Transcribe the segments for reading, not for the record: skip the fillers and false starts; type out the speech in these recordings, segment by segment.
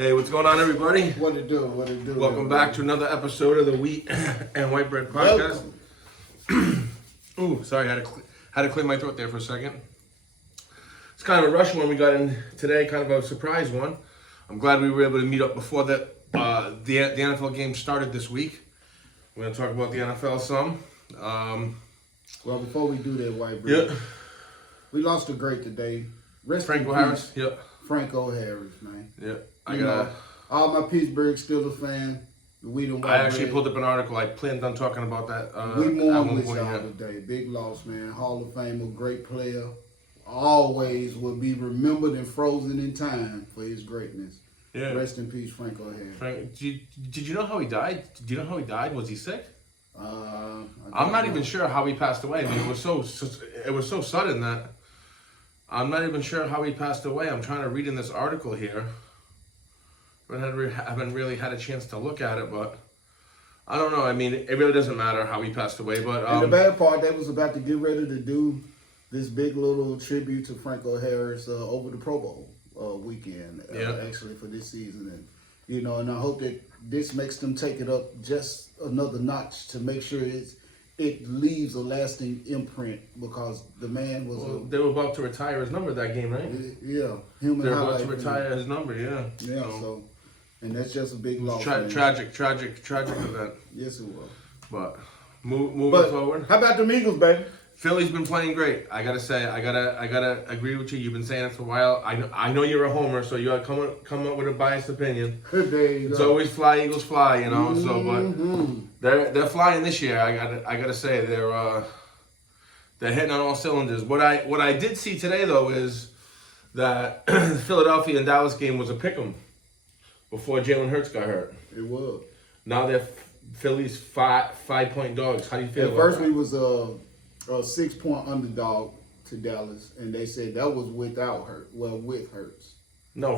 Hey, what's going on, everybody? What it do? What it do? Welcome back to another episode of the Wheat and White Bread Podcast. Ooh, sorry, had to clear my throat there for a second. It's kind of a rush one we got in today, kind of a surprise one. I'm glad we were able to meet up before the NFL game started this week. We're going to talk about the NFL some. Well, before we do that, White Bread, Yeah, we lost a great today. Rest in Franco peace, Harris. Yeah, Franco Harris, man. yeah. You know, all my Pittsburgh Steelers fan. We don't. I actually pulled up an article. I planned on talking about that. We at mourn one with point, y'all yeah. today. Big loss, man. Hall of Famer, great player. Always will be remembered and frozen in time for his greatness. Yeah. Rest in peace, Franco Harris. Frank, did you know how he died? Do you know how he died? Was he sick? I I'm not don't even know. sure how he passed away. I mean, it was so sudden that I'm not even sure how he passed away. I'm trying to read in this article here, but I haven't really had a chance to look at it. But I don't know. I mean, it really doesn't matter how he passed away. But And the bad part, they was about to get ready to do this big little tribute to Franco Harris over the Pro Bowl weekend, actually for this season, and and I hope that this makes them take it up just another notch to make sure it leaves a lasting imprint, because the man was they were about to retire his number that game, right? human They're about highlight. to retire his number. Yeah. Yeah, so and that's just a big loss. man. Tragic event. Yes, it was. But moving But forward. how about the Eagles, baby? Philly's been playing great. I gotta say, I gotta agree with you. You've been saying it for a while. I know you're a homer, so you gotta come up with a biased opinion. There you go. It's always fly, Eagles fly, you know. So, Mhm. but they're flying this year. I gotta say they're hitting on all cylinders. What I did see today though is that the Philadelphia and Dallas game was a pick'em before Jalen Hurts got hurt. It was. Now they're Philly's 5-point dogs. How do you feel? At about first, that? we was a 6-point underdog to Dallas, and they said that was without Hurt. Well, with Hurts, No,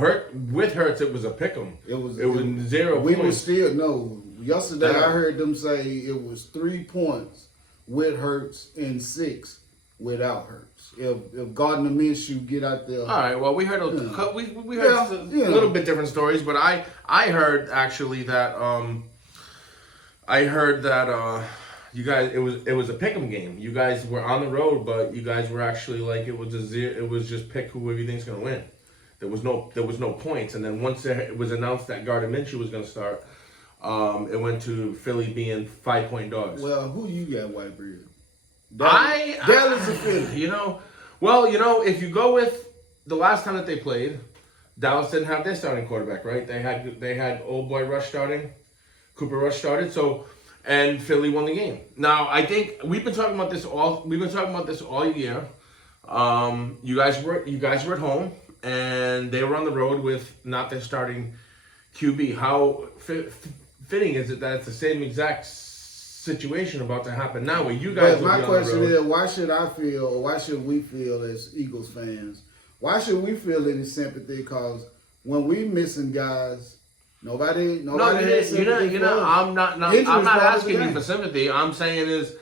with Hurts it was a pick'em. it was 0 We points. were still no. Yesterday, Damn. I heard them say it was 3 points with Hurts and 6 without Hurts. If Gardner Minshew get out there, All right. Well, we heard we heard Yeah, a little bit different stories, but I heard actually that you guys it was a pick'em game. You guys were on the road, but you guys were actually like it was just pick who you think's gonna win. There was no points, and then once it was announced that Gardner Minshew was gonna start, it went to Philly being 5-point dogs. well, who you got, Whitebeard? Dallas or Philly? If you go with the last time that they played, Dallas didn't have their starting quarterback, right? They had old boy Rush starting, Cooper Rush started, and Philly won the game. Now I think we've been talking about this all year. You guys were at home, and they were on the road with not their starting QB. How fitting is it that it's the same exact situation about to happen now, where you guys But will my be on question the road? is, why should we feel as Eagles fans? Why should we feel any sympathy? Because when we missing guys, nobody No, has sympathy for us. I'm not Injuries I'm not part of the asking you game. for sympathy. I'm saying is,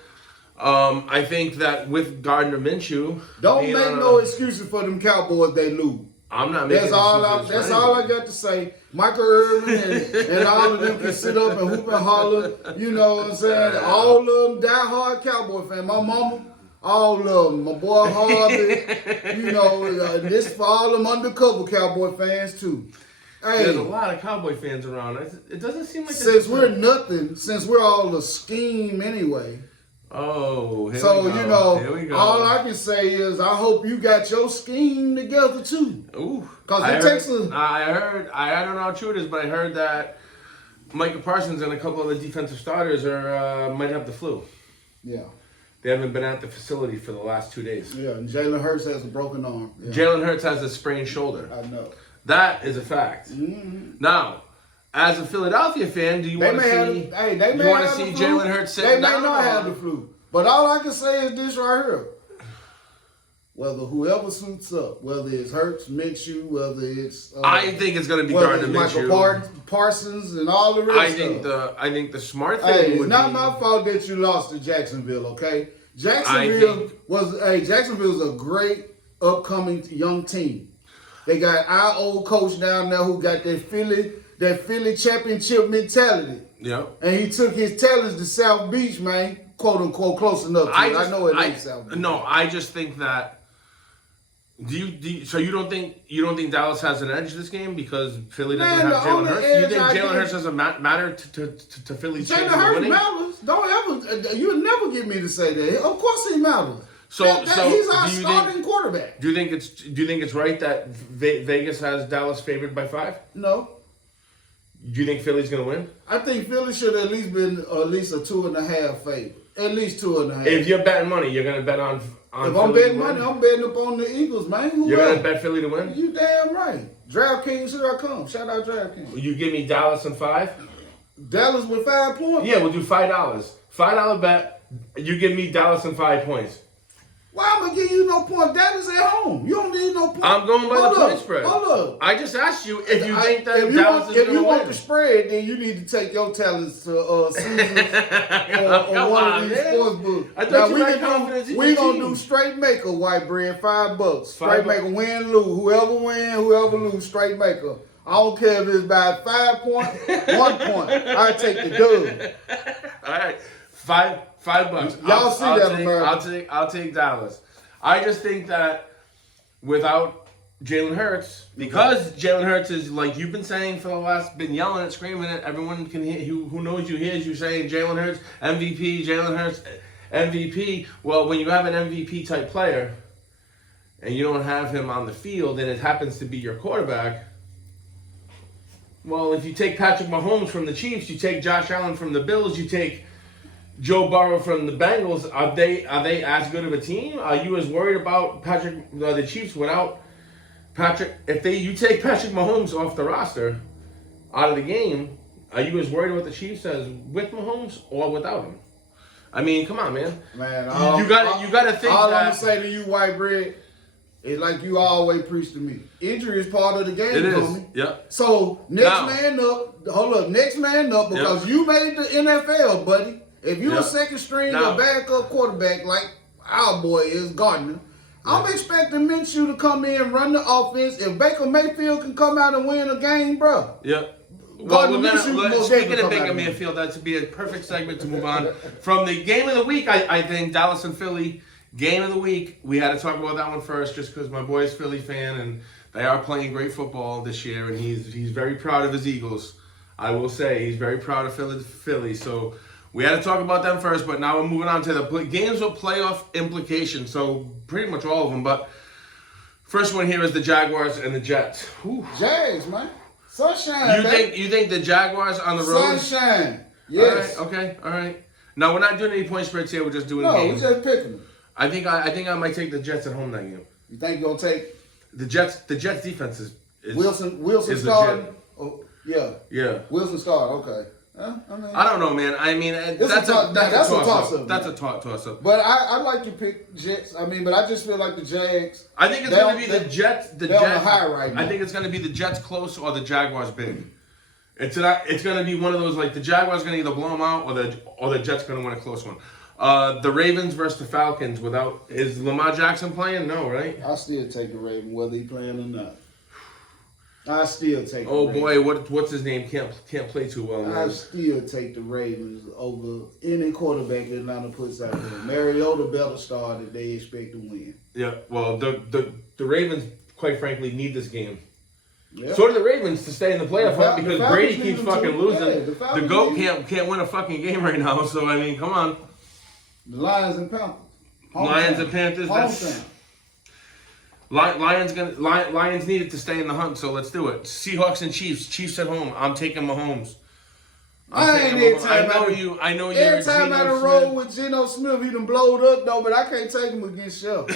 I think that with Gardner Minshew, Don't being make on no a- excuses for them Cowboys. They lose. I'm not making That's all. excuses That's for all I anybody. got to say. Michael Irvin and all of them can sit up and hoop and holler. You know what I'm saying? All of them die-hard Cowboy fan. My mama, all of them. My boy Harvey. This for all them undercover Cowboy fans too. Hey, There's a lot of Cowboy fans around. It doesn't seem like since we're nothing, since we're all a scheme anyway. Oh, here So we go. Here we go. all I can say is I hope you got your scheme together too. Ooh, 'Cause I it heard- takes a- I don't know how true it is, but I heard that Micah Parsons and a couple of the defensive starters might have the flu. Yeah, They haven't been at the facility for the last 2 days. yeah. And Jalen Hurts has a broken arm. Yeah, Jalen Hurts has a sprained shoulder. I know. That is a fact. Mm-hmm. Now, as a Philadelphia fan, do you want to see? They may want to have see the flu. Jalen Hurts They sitting may down? not have the flu. But all I can say is this right here. Whether whoever suits up, whether it's Hurts, Minshew, whether it's I think it's going to be whether Gardner it's Michael Minshew. Parsons and all the rest I think the smart thing Hey, it's would not be. my fault that you lost to Jacksonville, okay? Jacksonville's Jacksonville's a great upcoming young team. They got our old coach down there who got that Philly championship mentality. Yep. And he took his talents to South Beach, man, quote unquote, close enough to it. I know it ain't South Beach. No, I just think that. So you don't think Dallas has an edge this game because Philly doesn't have Jalen Hurts? You think Jalen Hurts doesn't matter to Philly's chances of winning? Jalen Hurts matters. Don't ever. You would never get me to say that. Of course he matters. So he's our starting quarterback. Do you think it's right that Vegas has Dallas favored by 5? No. Do you think Philly's gonna win? I think Philly should at least been at least a 2.5 favorite. At least 2.5. If you're betting money, you're gonna bet on. If I'm betting money, I'm betting up on the Eagles, man. You're gonna bet Philly to win? You damn right. DraftKings, here I come. Shout out DraftKings. Will you give me Dallas and 5? Dallas with 5 points? Yeah, we'll do $5. $5 bet. You give me Dallas and 5 points. Why am I gonna give you no point? Dallas at home. You don't need no point. I'm going by the point spread. Hold up. I just asked you if you think that Dallas is going to win. If you want the spread, then you need to take your talents to Caesars or one of these sports books. I thought you had confidence in your We gonna team. do straight maker white bread, $5. Straight $5. maker, win, lose. Whoever win, whoever lose, straight maker. I don't care if it's by 5 points, 1 point. I take the dub. All right, $5. Y'all see that, America? I'll take Dallas. I just think that without Jalen Hurts, because Jalen Hurts is like you've been saying for the last, been yelling it, screaming it. Everyone can hear who knows you hears you saying Jalen Hurts MVP, Jalen Hurts MVP. Well, when you have an MVP type player and you don't have him on the field, and it happens to be your quarterback. Well, if you take Patrick Mahomes from the Chiefs, you take Josh Allen from the Bills, you take Joe Burrow from the Bengals, are they as good of a team? Are you as worried about the Chiefs without Patrick? If you take Patrick Mahomes off the roster, out of the game, are you as worried about the Chiefs as with Mahomes or without him? I mean, come on, man. Man, you got to think all that. I'm gonna say to you, white bread, is like you always preach to me. Injury is part of the game, It is. homie. Yep. So next man up. Hold up, next man up because you made the NFL, buddy. If you're a second string or backup quarterback like our boy is Gardner, I'm expecting Minshew to come in, run the offense. If Baker Mayfield can come out and win a game, bro. Yep. Well, speaking of Baker Mayfield, that would be a perfect segment to move on from the game of the week. I think Dallas and Philly game of the week. We had to talk about that one first, just because my boy's Philly fan and they are playing great football this year, and he's very proud of his Eagles. I will say he's very proud of Philly. So we had to talk about them first, but now we're moving on to the games with playoff implications. So pretty much all of them, but first one here is the Jaguars and the Jets. Whew. Jags, man. Sunshine. You think the Jaguars on the road? Sunshine. Yes. All right. No, we're not doing any point spreads here. We're just doing games. We're just picking them. I think I might take the Jets at home that game. You think you're gonna take the Jets? The Jets defense is Wilson is starting. legit. Oh, yeah. Yeah. Wilson started. Okay. I don't know, man. I mean, that's a toss-up. That's a toss-up. But I like your pick, Jets. I mean, but I just feel like the Jags. I think it's going to be the Jets. They're on the high right now. I think it's going to be the Jets close or the Jaguars big. It's going to be one of those, like the Jaguars going to either blow them out or the Jets going to win a close one. The Ravens versus the Falcons. Is Lamar Jackson playing? No, right? I still take the Ravens whether he playing or not. I still take. Oh boy, what's his name? Can't play too well. Man. I still take the Ravens over any quarterback that Atlanta puts out there. Mariota better start if they expect to win. Yeah, well, the Ravens, quite frankly, need this game. Yep. So do the Ravens to stay in the playoff hunt because Brady keeps fucking losing. Yeah, the GOAT can't win a fucking game right now. So I mean, come on. The Lions and Panthers. Lions and Panthers. Lions needed to stay in the hunt, so let's do it. Seahawks and Chiefs. Chiefs at home. I'm taking Mahomes. I know you. Every time I roll with Geno Smith, he done blowed up though, but I can't take him against Chef.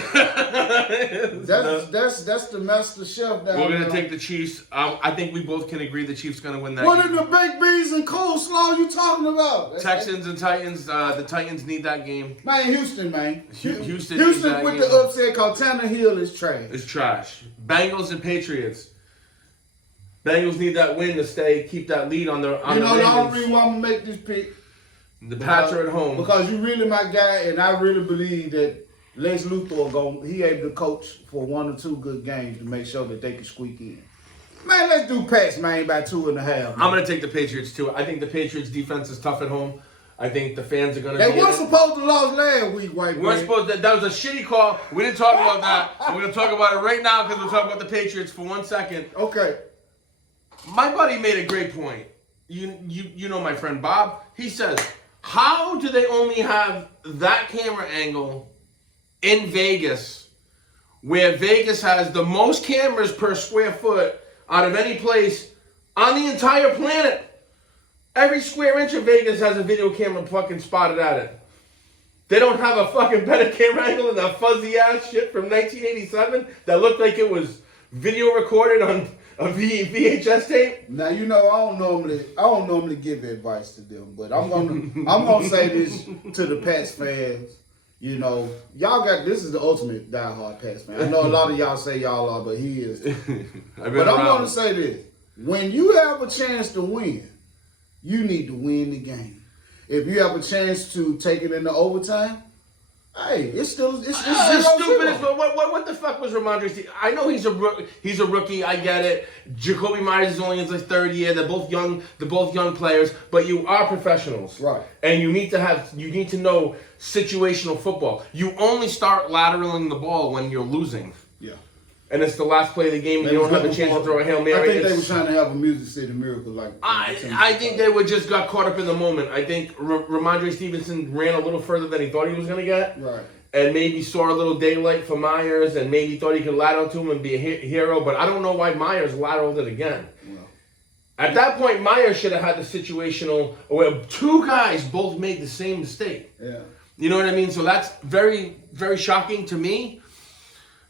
that's the master chef down there. We're gonna take the Chiefs. I think we both can agree the Chiefs gonna win that. What are the baked beans and coleslaw you talking about? Texans and Titans. The Titans need that game. Man, Houston, man. Houston with the upset because Tannehill is trash. It's trash. Bengals and Patriots. Bengals need that win to keep that lead on the Ravens. The only reason why I'm gonna make this pick. The Pats are at home. Because you really my guy, and I really believe that Lex Luthor he able to coach for 1 or 2 good games to make sure that they can squeak in. Man, let's do Pats, man, by 2.5. I'm going to take the Patriots, too. I think the Patriots' defense is tough at home. I think the fans are going to They be weren't supposed to lose last week, white We're man. supposed to, that was a shitty call. We didn't talk about that. We're going to talk about it right now because we're talking about the Patriots for 1 second. Okay. My buddy made a great point. You know my friend Bob. He says, how do they only have that camera angle in Vegas, where Vegas has the most cameras per square foot out of any place on the entire planet? Every square inch of Vegas has a video camera fucking spotted at it. They don't have a fucking better camera angle than that fuzzy ass shit from 1987 that looked like it was video recorded on a VHS tape. Now you know I don't normally give advice to them, but I'm gonna say this to the Pats fans. You know, this is the ultimate diehard Pats fan. I know a lot of y'all say y'all are, but he is. But I'm gonna say this: when you have a chance to win, you need to win the game. If you have a chance to take it into overtime, hey, it's stupid. What the fuck was Ramondre Stevenson? I know he's a rookie. I get it. Jacoby Myers is only in his 3rd year. They're both young players, but you are professionals, right? And you need to know situational football. You only start lateraling the ball when you're losing. Yeah. And it's the last play of the game. You don't have a chance to throw a Hail Mary. I think they were trying to have a Music City Miracle. I think they just got caught up in the moment. I think Ramondre Stevenson ran a little further than he thought he was going to get. Right. And maybe saw a little daylight for Myers and maybe thought he could lateral to him and be a hero. But I don't know why Myers lateraled it again. Well, at that point, Myers should have had the situational where 2 guys both made the same mistake. Yeah. You know what I mean? So that's very, very shocking to me.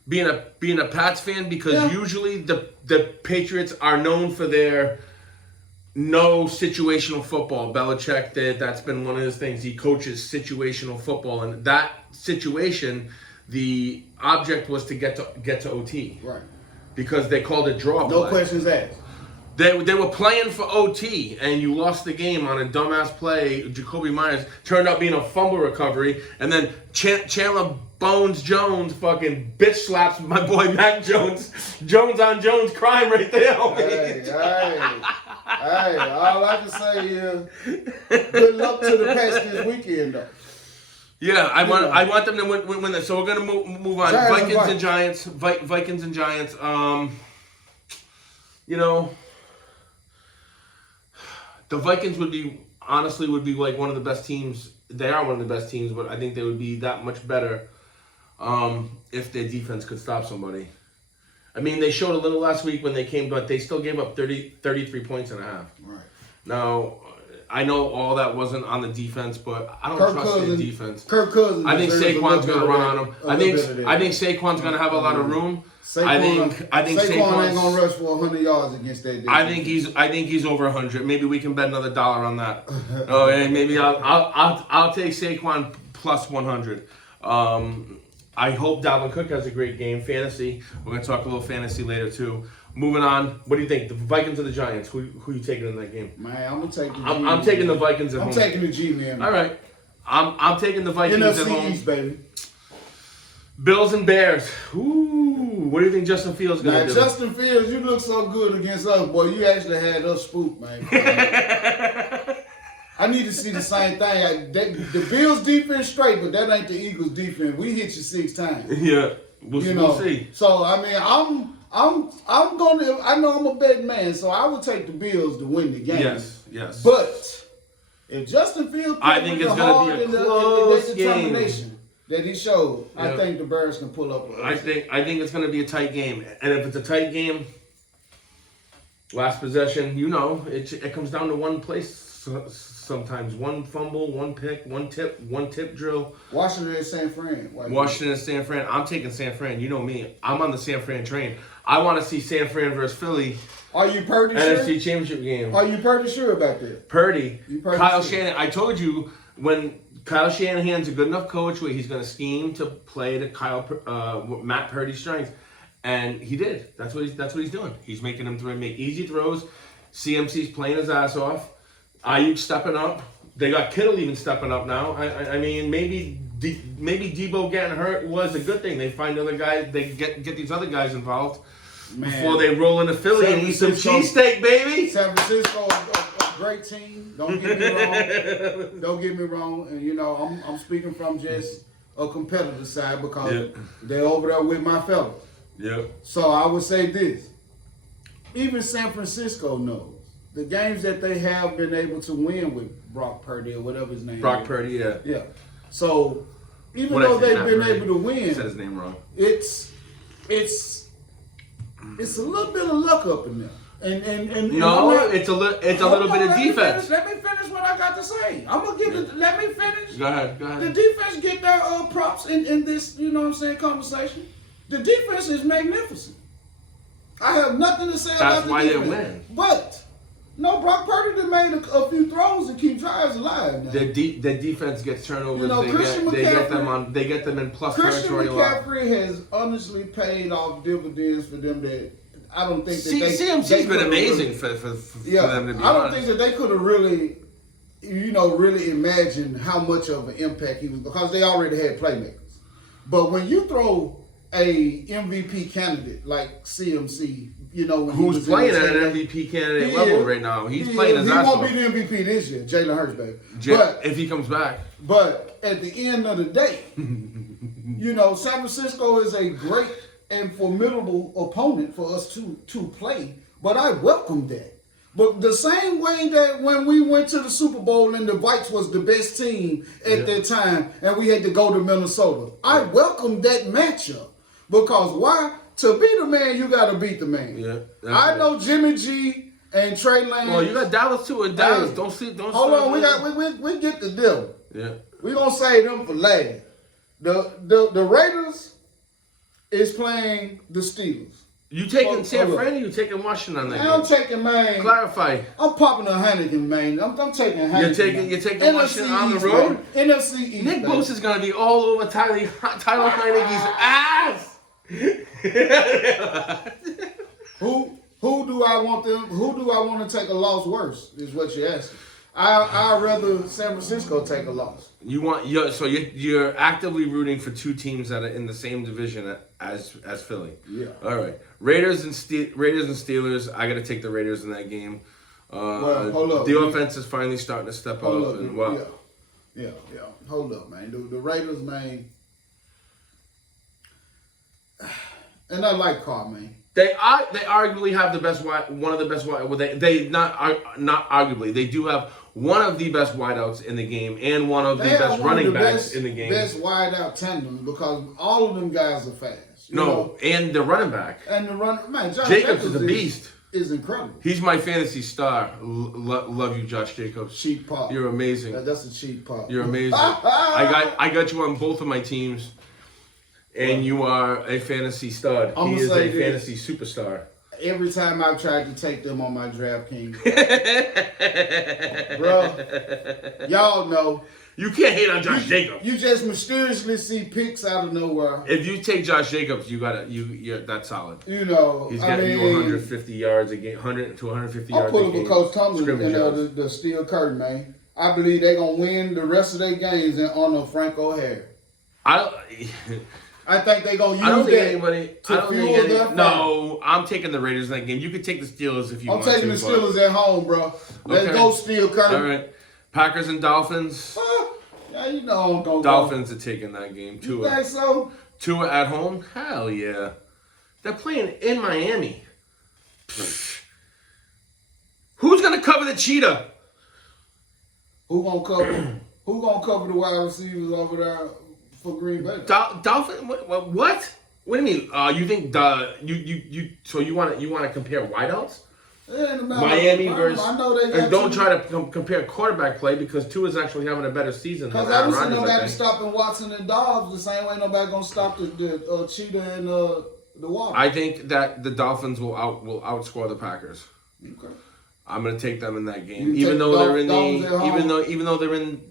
Being a Pats fan, because usually the Patriots are known for their no situational football. Belichick did. That's been one of his things. He coaches situational football, and that situation, the object was to get to OT. Right. Because they called it draw play. No questions asked. They were playing for OT, and you lost the game on a dumbass play. Jacoby Myers turned out being a fumble recovery, and then Chandler Bones Jones fucking bitch slaps my boy Mac Jones. Jones on Jones crime right there. Hey, all I can say is good luck to the Pats this weekend, though. Yeah, I want them to win that. So we're gonna move on. Vikings and Giants. Vikings and Giants. You know, the Vikings would be like one of the best teams. They are one of the best teams, but I think they would be that much better if their defense could stop somebody. I mean, they showed a little last week when they came, but they still gave up 33 points and a half. Right. Now, I know all that wasn't on the defense, but I don't trust their defense. Kirk Cousins. I think Saquon's going to run on them. I think Saquon's going to have a lot of room. I think Saquon ain't going to rush for 100 yards against that defense. I think he's over 100. Maybe we can bet another $1 on that. Oh, and maybe I'll take Saquon plus 100. I hope Dalvin Cook has a great game. Fantasy. We're going to talk a little fantasy later too. Moving on. What do you think? The Vikings or the Giants? Who you taking in that game? Man, I'm gonna take the I'm taking the Vikings at home. I'm taking the G-Man. All right. I'm taking the Vikings at home. NFC East, baby. Bills and Bears. Ooh. What do you think Justin Fields going to do? Justin Fields, you look so good against us, boy. You actually had us spooked, man. I need to see the same thing. The Bills defense straight, but that ain't the Eagles defense. We hit you 6 times. Yeah, we'll see. So I mean, I'm gonna. I know I'm a betting man, so I would take the Bills to win the game. Yes. But if Justin Fields, I think it's gonna be a close determination that he showed, I think the Bears can pull up. I think it's gonna be a tight game, and if it's a tight game, last possession, it comes down to one place. Sometimes one fumble, one pick, one tip drill. Washington and San Fran. Washington and San Fran. I'm taking San Fran. You know me. I'm on the San Fran train. I want to see San Fran versus Philly. Are you Purdy sure? NFC Championship game. Are you Purdy sure about that? Purdy. Kyle Shanahan. I told you when Kyle Shanahan's a good enough coach where he's going to scheme to play to Matt Purdy's strengths, and he did. That's what he's doing. He's making him make easy throws. CMC's playing his ass off. Ayuk stepping up. They got Kittle even stepping up now. I mean, maybe maybe Debo getting hurt was a good thing. They find other guys. They get these other guys involved before they roll into Philly and eat some cheesesteak, baby. San Francisco, a great team. Don't get me wrong. Don't get me wrong. And you know, I'm speaking from just a competitor side because they're over there with my fellas. Yeah. So I would say this: even San Francisco knows the games that they have been able to win with Brock Purdy or whatever his name is. Brock Purdy, yeah. Yeah. So even though they've been able to win, I said his name wrong. it's a little bit of luck up in there. And no, it's a little bit of defense. Let me finish what I got to say. I'm gonna give it. Let me finish. Go ahead. The defense get their props in this, you know what I'm saying, conversation. The defense is magnificent. I have nothing to say about the defense. That's why they win. But no, Brock Purdy done made a few throws to keep drives alive. Now. The defense gets turnovers. You know, they get them in plus Christian territory a lot. McCaffrey has honestly paid off dividends for them that I don't think that CMC's been amazing for them to be honest. I don't think that they could have really, really imagined how much of an impact he was because they already had playmakers. But when you throw a MVP candidate like CMC, when who's playing at an MVP candidate level right now, he's playing his ass off. He won't be the MVP this year, Jalen Hurts, baby. But if he comes back. But at the end of the day, San Francisco is a great and formidable opponent for us to play. But I welcome that. But the same way that when we went to the Super Bowl and the Vikes was the best team at that time and we had to go to Minnesota, I welcome that matchup. Because why? To be the man, you got to beat the man. Yeah, I know Jimmy G and Trey Lance. Well, you got Dallas too, and Dallas hold on, we get the deal. Yeah, we gonna save them for last. The Raiders is playing the Steelers. You taking San Fran or you taking Washington on that game? I'm taking, man. Clarify. I'm popping a Heineken, man. I'm taking Heineken. You're taking Washington on the road? Man. NFC East. Nick Bosa's going to be all over Tyler Heineke's ass. Who do I want them? Who do I want to take a loss worse? Is what you're asking. I'd rather San Francisco take a loss. You're actively rooting for two teams that are in the same division as Philly. Yeah. All right. Raiders and Steelers. I got to take the Raiders in that game. Hold up. The offense is finally starting to step up. Yeah. Hold up, man. The Raiders, man. And I like Carr, man. They arguably have one of the best wide. Well, they not arguably. They do have one of the best wideouts in the game and one of the best running backs in the game. Best wideout tandem because all of them guys are fast. And the running back. And the man, Josh Jacobs is a beast. Is incredible. He's my fantasy star. Love you, Josh Jacobs. Cheap pop. You're amazing. That's a cheap pop. You're amazing. I got you on both of my teams. And you are a fantasy stud. He is a fantasy superstar. Every time I've tried to take them on my DraftKings, bro, y'all know. You can't hate on Josh Jacobs. You just mysteriously see picks out of nowhere. If you take Josh Jacobs, that's solid. He's getting you 150 yards a game, 100 to 150 yards a game. I'll put him with Coach Tomlin and the steel curtain, man. I believe they're going to win the rest of their games in honor of Franco Harris. I think they're going to use that to fuel their fight. No, I'm taking the Raiders in that game. You could take the Steelers if you want to. I'm taking the Steelers at home, bro. Let's go steel curtain. All right. Packers and Dolphins. Yeah, I'm going to go. Dolphins are taking that game. You think so? Tua at home? Hell yeah. They're playing in Miami. Who's going to cover the cheetah? Who going to cover the wide receivers over there? For Green Bay. Dolphin? What? What do you mean? You think So you want to compare wideouts? Yeah, Miami versus. I know they got and don't try to compare quarterback play because Tua's actually having a better season. Because I don't see nobody stopping Watson and Dobbs the same way nobody gonna stop the cheetah and the Water. I think that the Dolphins will outscore the Packers. Okay. I'm gonna take them in that game, even though they're in the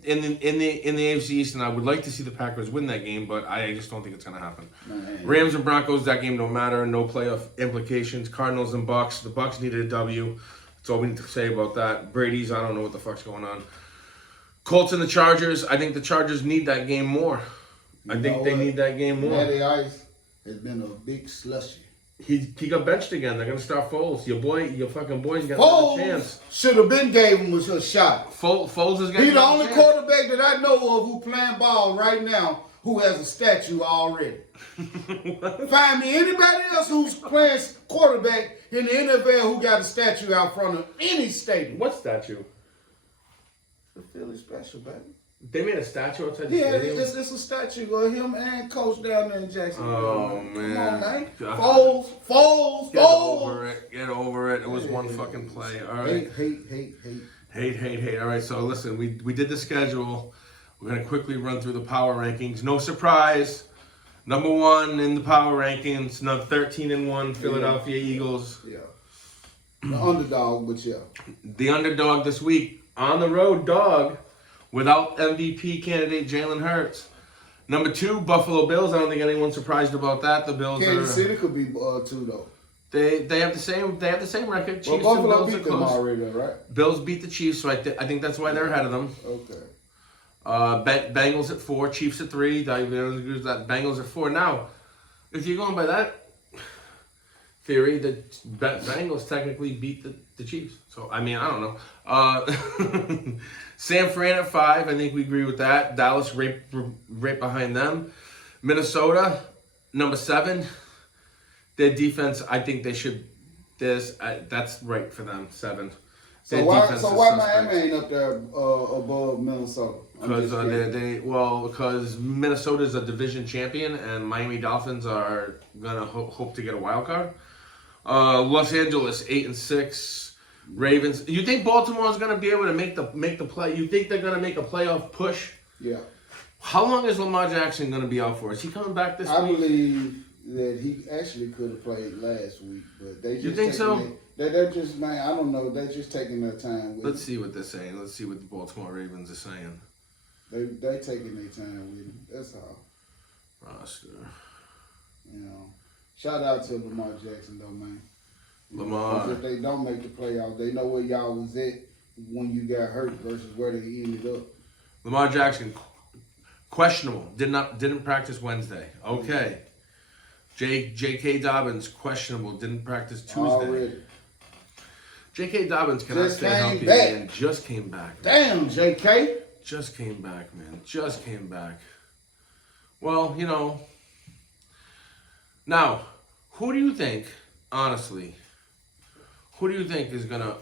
AFC East, and I would like to see the Packers win that game, but I just don't think it's gonna happen. Man. Rams and Broncos, that game don't matter, no playoff implications. Cardinals and Bucks, the Bucks needed a W. That's all we need to say about that. Brady's, I don't know what the fuck's going on. Colts and the Chargers. I think the Chargers need that game more. I think they need that game more. Matty Ice has been a big slushy. He got benched again. They're gonna start Foles. Your fucking boy's got Foles a chance. should have been gave him a shot. Foles is getting He's the only quarterback that I know of who playing ball right now who has a statue already. Find me anybody else who's playing quarterback in the NFL who got a statue out front of any stadium. What statue? The Philly special, baby. They made a statue outside the Yeah, stadium? it's a statue of him and Coach down there in Jacksonville. Oh, Come man. on, man. God. Foles. Get over it. Get over it. It was one fucking play. All right. Hate. All right, so listen, we did the schedule. We're going to quickly run through the power rankings. No surprise. Number 1 in the power rankings, number 13-1, Philadelphia Eagles. Yeah. The underdog, but yeah. The underdog this week, on the road dog, without MVP candidate Jalen Hurts. Number 2, Buffalo Bills. I don't think anyone's surprised about that. The Bills Kansas City could be 2 though. They have the same record. Chiefs Well, Buffalo and Bills beat are them close. already, right? Bills beat the Chiefs, so I think that's why they're ahead of them. Okay. Bengals at 4, Chiefs at 3. That Bengals at 4. Now, if you're going by that theory, the Bengals technically beat the Chiefs. So I mean, I don't know. San Fran at 5. I think we agree with that. Dallas right behind them. Minnesota number 7. Their defense, I think they should. That's right for them. 7. So why Miami ain't up there above Minnesota? Because Minnesota's a division champion and Miami Dolphins are gonna hope to get a wild card. Los Angeles 8-6. Ravens. You think Baltimore's gonna be able to make the play? You think they're gonna make a playoff push? Yeah. How long is Lamar Jackson gonna be out for? Is he coming back this week? I believe that he actually could have played last week, but they just. You think so? They're just, man, I don't know. They're just taking their time with Let's see what they're saying. Let's see what the Baltimore Ravens are saying. They taking their time with him. That's all. Roster. You know. Shout out to Lamar Jackson though, man. Lamar. Because if they don't make the playoffs, they know where y'all was at when you got hurt versus where they ended up. Lamar Jackson, questionable. Didn't practice Wednesday. Okay. J.K. Dobbins, questionable. Didn't practice Tuesday. Already. J.K. Dobbins cannot Just stay came healthy back. again. Just came back. Damn, J.K. Just came back, man. Just came back. Well, you know. Now, who do you think, honestly, is going to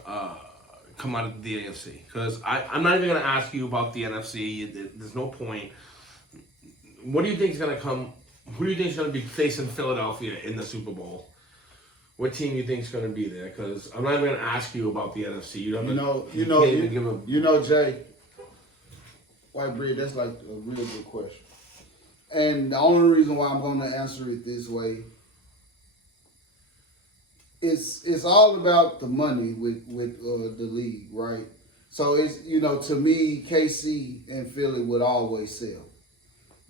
come out of the AFC? Because I'm not even going to ask you about the NFC. There's no point. What do you think is going to come? Who do you think is going to be facing Philadelphia in the Super Bowl? What team do you think is going to be there? Because I'm not even going to ask you about the NFC. You know, Jay, White Bread, that's like a really good question. And the only reason why I'm going to answer it this way, it's all about the money with the league, right? So it's, to me, KC and Philly would always sell.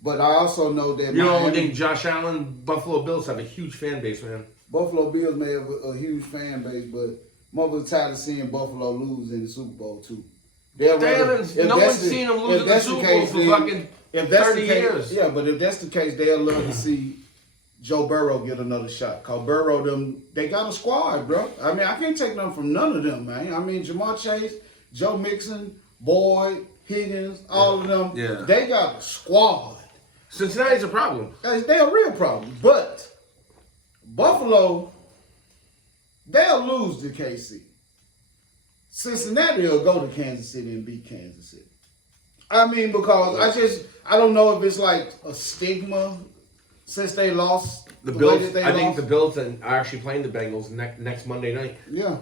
But I also know that you don't think Josh Allen, Buffalo Bills have a huge fan base, man. Buffalo Bills may have a huge fan base, but mother's tired of seeing Buffalo lose in the Super Bowl too. No one's seen them lose in the Super Bowl for fucking 30 years. Yeah, but if that's the case, they'll love to see Joe Burrow get another shot. Cause Burrow, they got a squad, bro. I mean, I can't take nothing from none of them, man. I mean, Jamar Chase, Joe Mixon, Boyd, Higgins, all of them. Yeah. They got a squad. Cincinnati's a problem. They're a real problem. But Buffalo, they'll lose to KC. Cincinnati will go to Kansas City and beat Kansas City. I mean, because I don't know if it's like a stigma since they lost. The Bills. I think the Bills are actually playing the Bengals next Monday night. Yeah.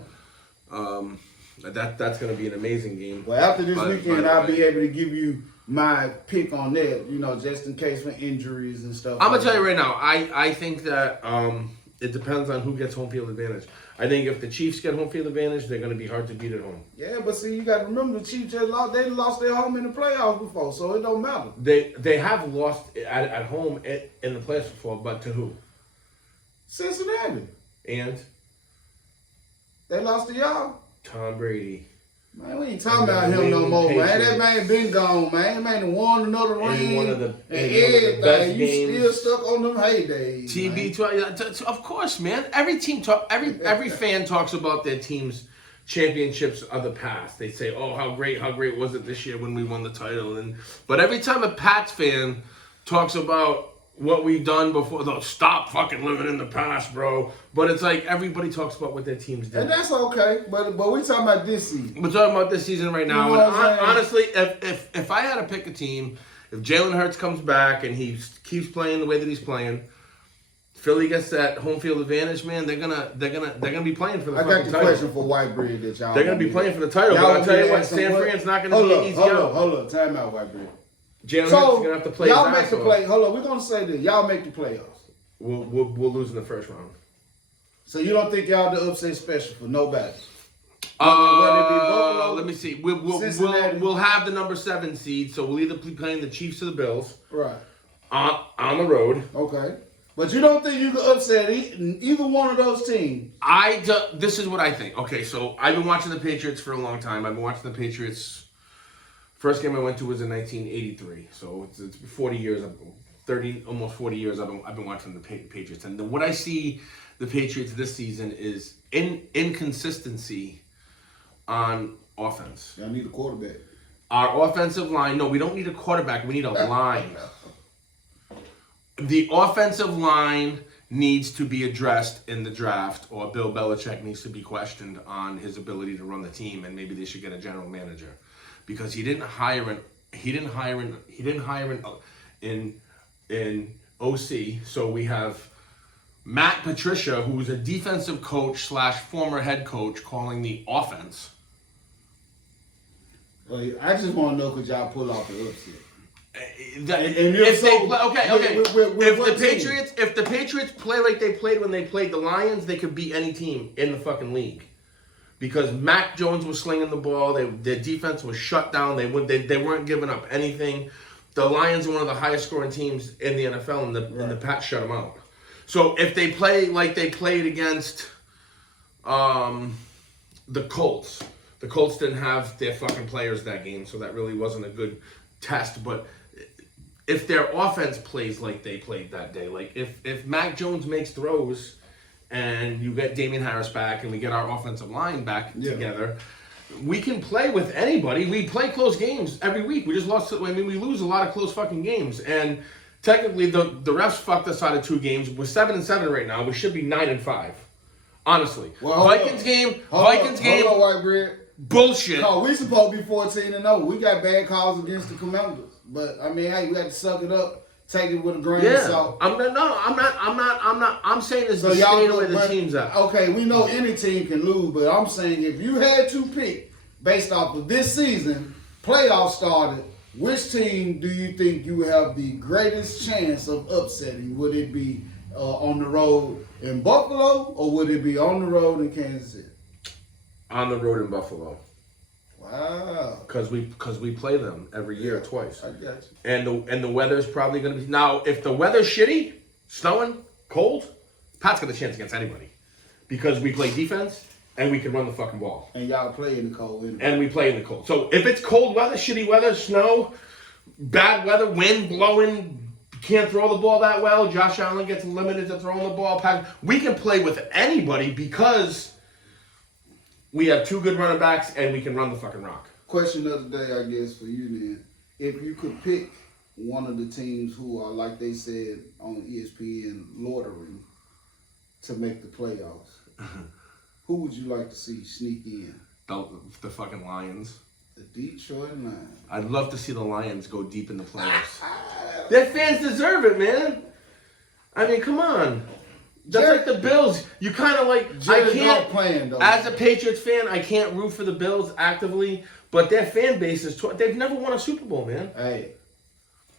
That's going to be an amazing game. Well, after this weekend, I'll be able to give you my pick on that, just in case for injuries and stuff. I'm going to tell you right now, I think that it depends on who gets home field advantage. I think if the Chiefs get home field advantage, they're going to be hard to beat at home. Yeah, but see, you got to remember the Chiefs just lost. They lost their home in the playoffs before, so it don't matter. They have lost at home in the playoffs before, but to who? Cincinnati. And? They lost to y'all. Tom Brady. Man, we ain't talking about him no more, man. That man been gone, man. That man won another ring one of the and everything. best You games. still stuck on them heydays, TB12, of course, man. Every team every fan talks about their team's championships of the past. They say, "Oh, how great was it this year when we won the title?" But every time a Pats fan talks about what we've done before, they'll stop fucking living in the past, bro. But it's like everybody talks about what their teams did. And that's okay. But we talking about this season. We're talking about this season right now. You know what I'm saying? Honestly, if I had to pick a team, if Jalen Hurts comes back and he keeps playing the way that he's playing, Philly gets that home field advantage, man. They're gonna be playing for the fucking title. I got the question for Whitebread that y'all. They're gonna be playing for the title. But I'll tell you what, San Fran's not gonna be easy. Hold up. Time out, Whitebread. Jalen Hurts is gonna have to play. Y'all make the play. Hold on, we're gonna say this. Y'all make the playoffs. We'll lose in the first round. So you don't think y'all the upset special for nobody? Let me see. Cincinnati? We'll have the number 7 seed, so we'll either be playing the Chiefs or the Bills. Right. On the road. Okay. But you don't think you can upset either one of those teams? This is what I think. Okay, so I've been watching the Patriots for a long time. I've been watching the Patriots. First game I went to was in 1983, so it's 40 years, almost 40 years. I've been watching the Patriots, and what I see the Patriots this season is inconsistency on offense. Y'all need a quarterback. Our offensive line. No, we don't need a quarterback. We need a line. The offensive line needs to be addressed in the draft, or Bill Belichick needs to be questioned on his ability to run the team, and maybe they should get a general manager. Because he didn't hire in OC. So we have Matt Patricia, who's a defensive coach / former head coach, calling the offense. I just want to know, could y'all pull off the upset? If the Patriots play like they played when they played the Lions, they could beat any team in the fucking league. Because Mac Jones was slinging the ball, their defense was shut down. They weren't giving up anything. The Lions are one of the highest scoring teams in the NFL, and the Pats shut them out. So if they play like they played against the Colts didn't have their fucking players that game, so that really wasn't a good test. But if their offense plays like they played that day, like if Mac Jones makes throws, and you get Damian Harris back, and we get our offensive line back together, we can play with anybody. We play close games every week. We just lost. We lose a lot of close fucking games. And technically, the refs fucked us out of 2 games. We're 7-7 right now. We should be 9-5. Honestly, Vikings game. White bread. Bullshit. No, we supposed to be 14-0. We got bad calls against the Commanders, but I mean, hey, we got to suck it up. Take it with a grain of salt. I'm not. I'm saying it's the state of where the team's at. Okay, we know any team can lose, but I'm saying if you had to pick based off of this season, playoffs started, which team do you think you have the greatest chance of upsetting? Would it be on the road in Buffalo, or would it be on the road in Kansas City? On the road in Buffalo. Wow. Because we play them every year twice. I got you. And the weather's probably going to be... Now, if the weather's shitty, snowing, cold, Pat's got a chance against anybody. Because we play defense, and we can run the fucking ball. And y'all play in the cold. And we play in the cold. So if it's cold weather, shitty weather, snow, bad weather, wind blowing, can't throw the ball that well, Josh Allen gets limited to throwing the ball, we can play with anybody because... we have 2 good running backs, and we can run the fucking rock. Question of the day, I guess, for you then. If you could pick one of the teams who are, like they said on ESPN, loitering to make the playoffs, who would you like to see sneak in? The fucking Lions. The Detroit Lions. I'd love to see the Lions go deep in the playoffs. Their fans deserve it, man. I mean, come on. That's like the Bills. You kind of like... I can't... playing, though. As a Patriots fan, I can't root for the Bills actively, but their fan base is... they've never won a Super Bowl, man. Hey,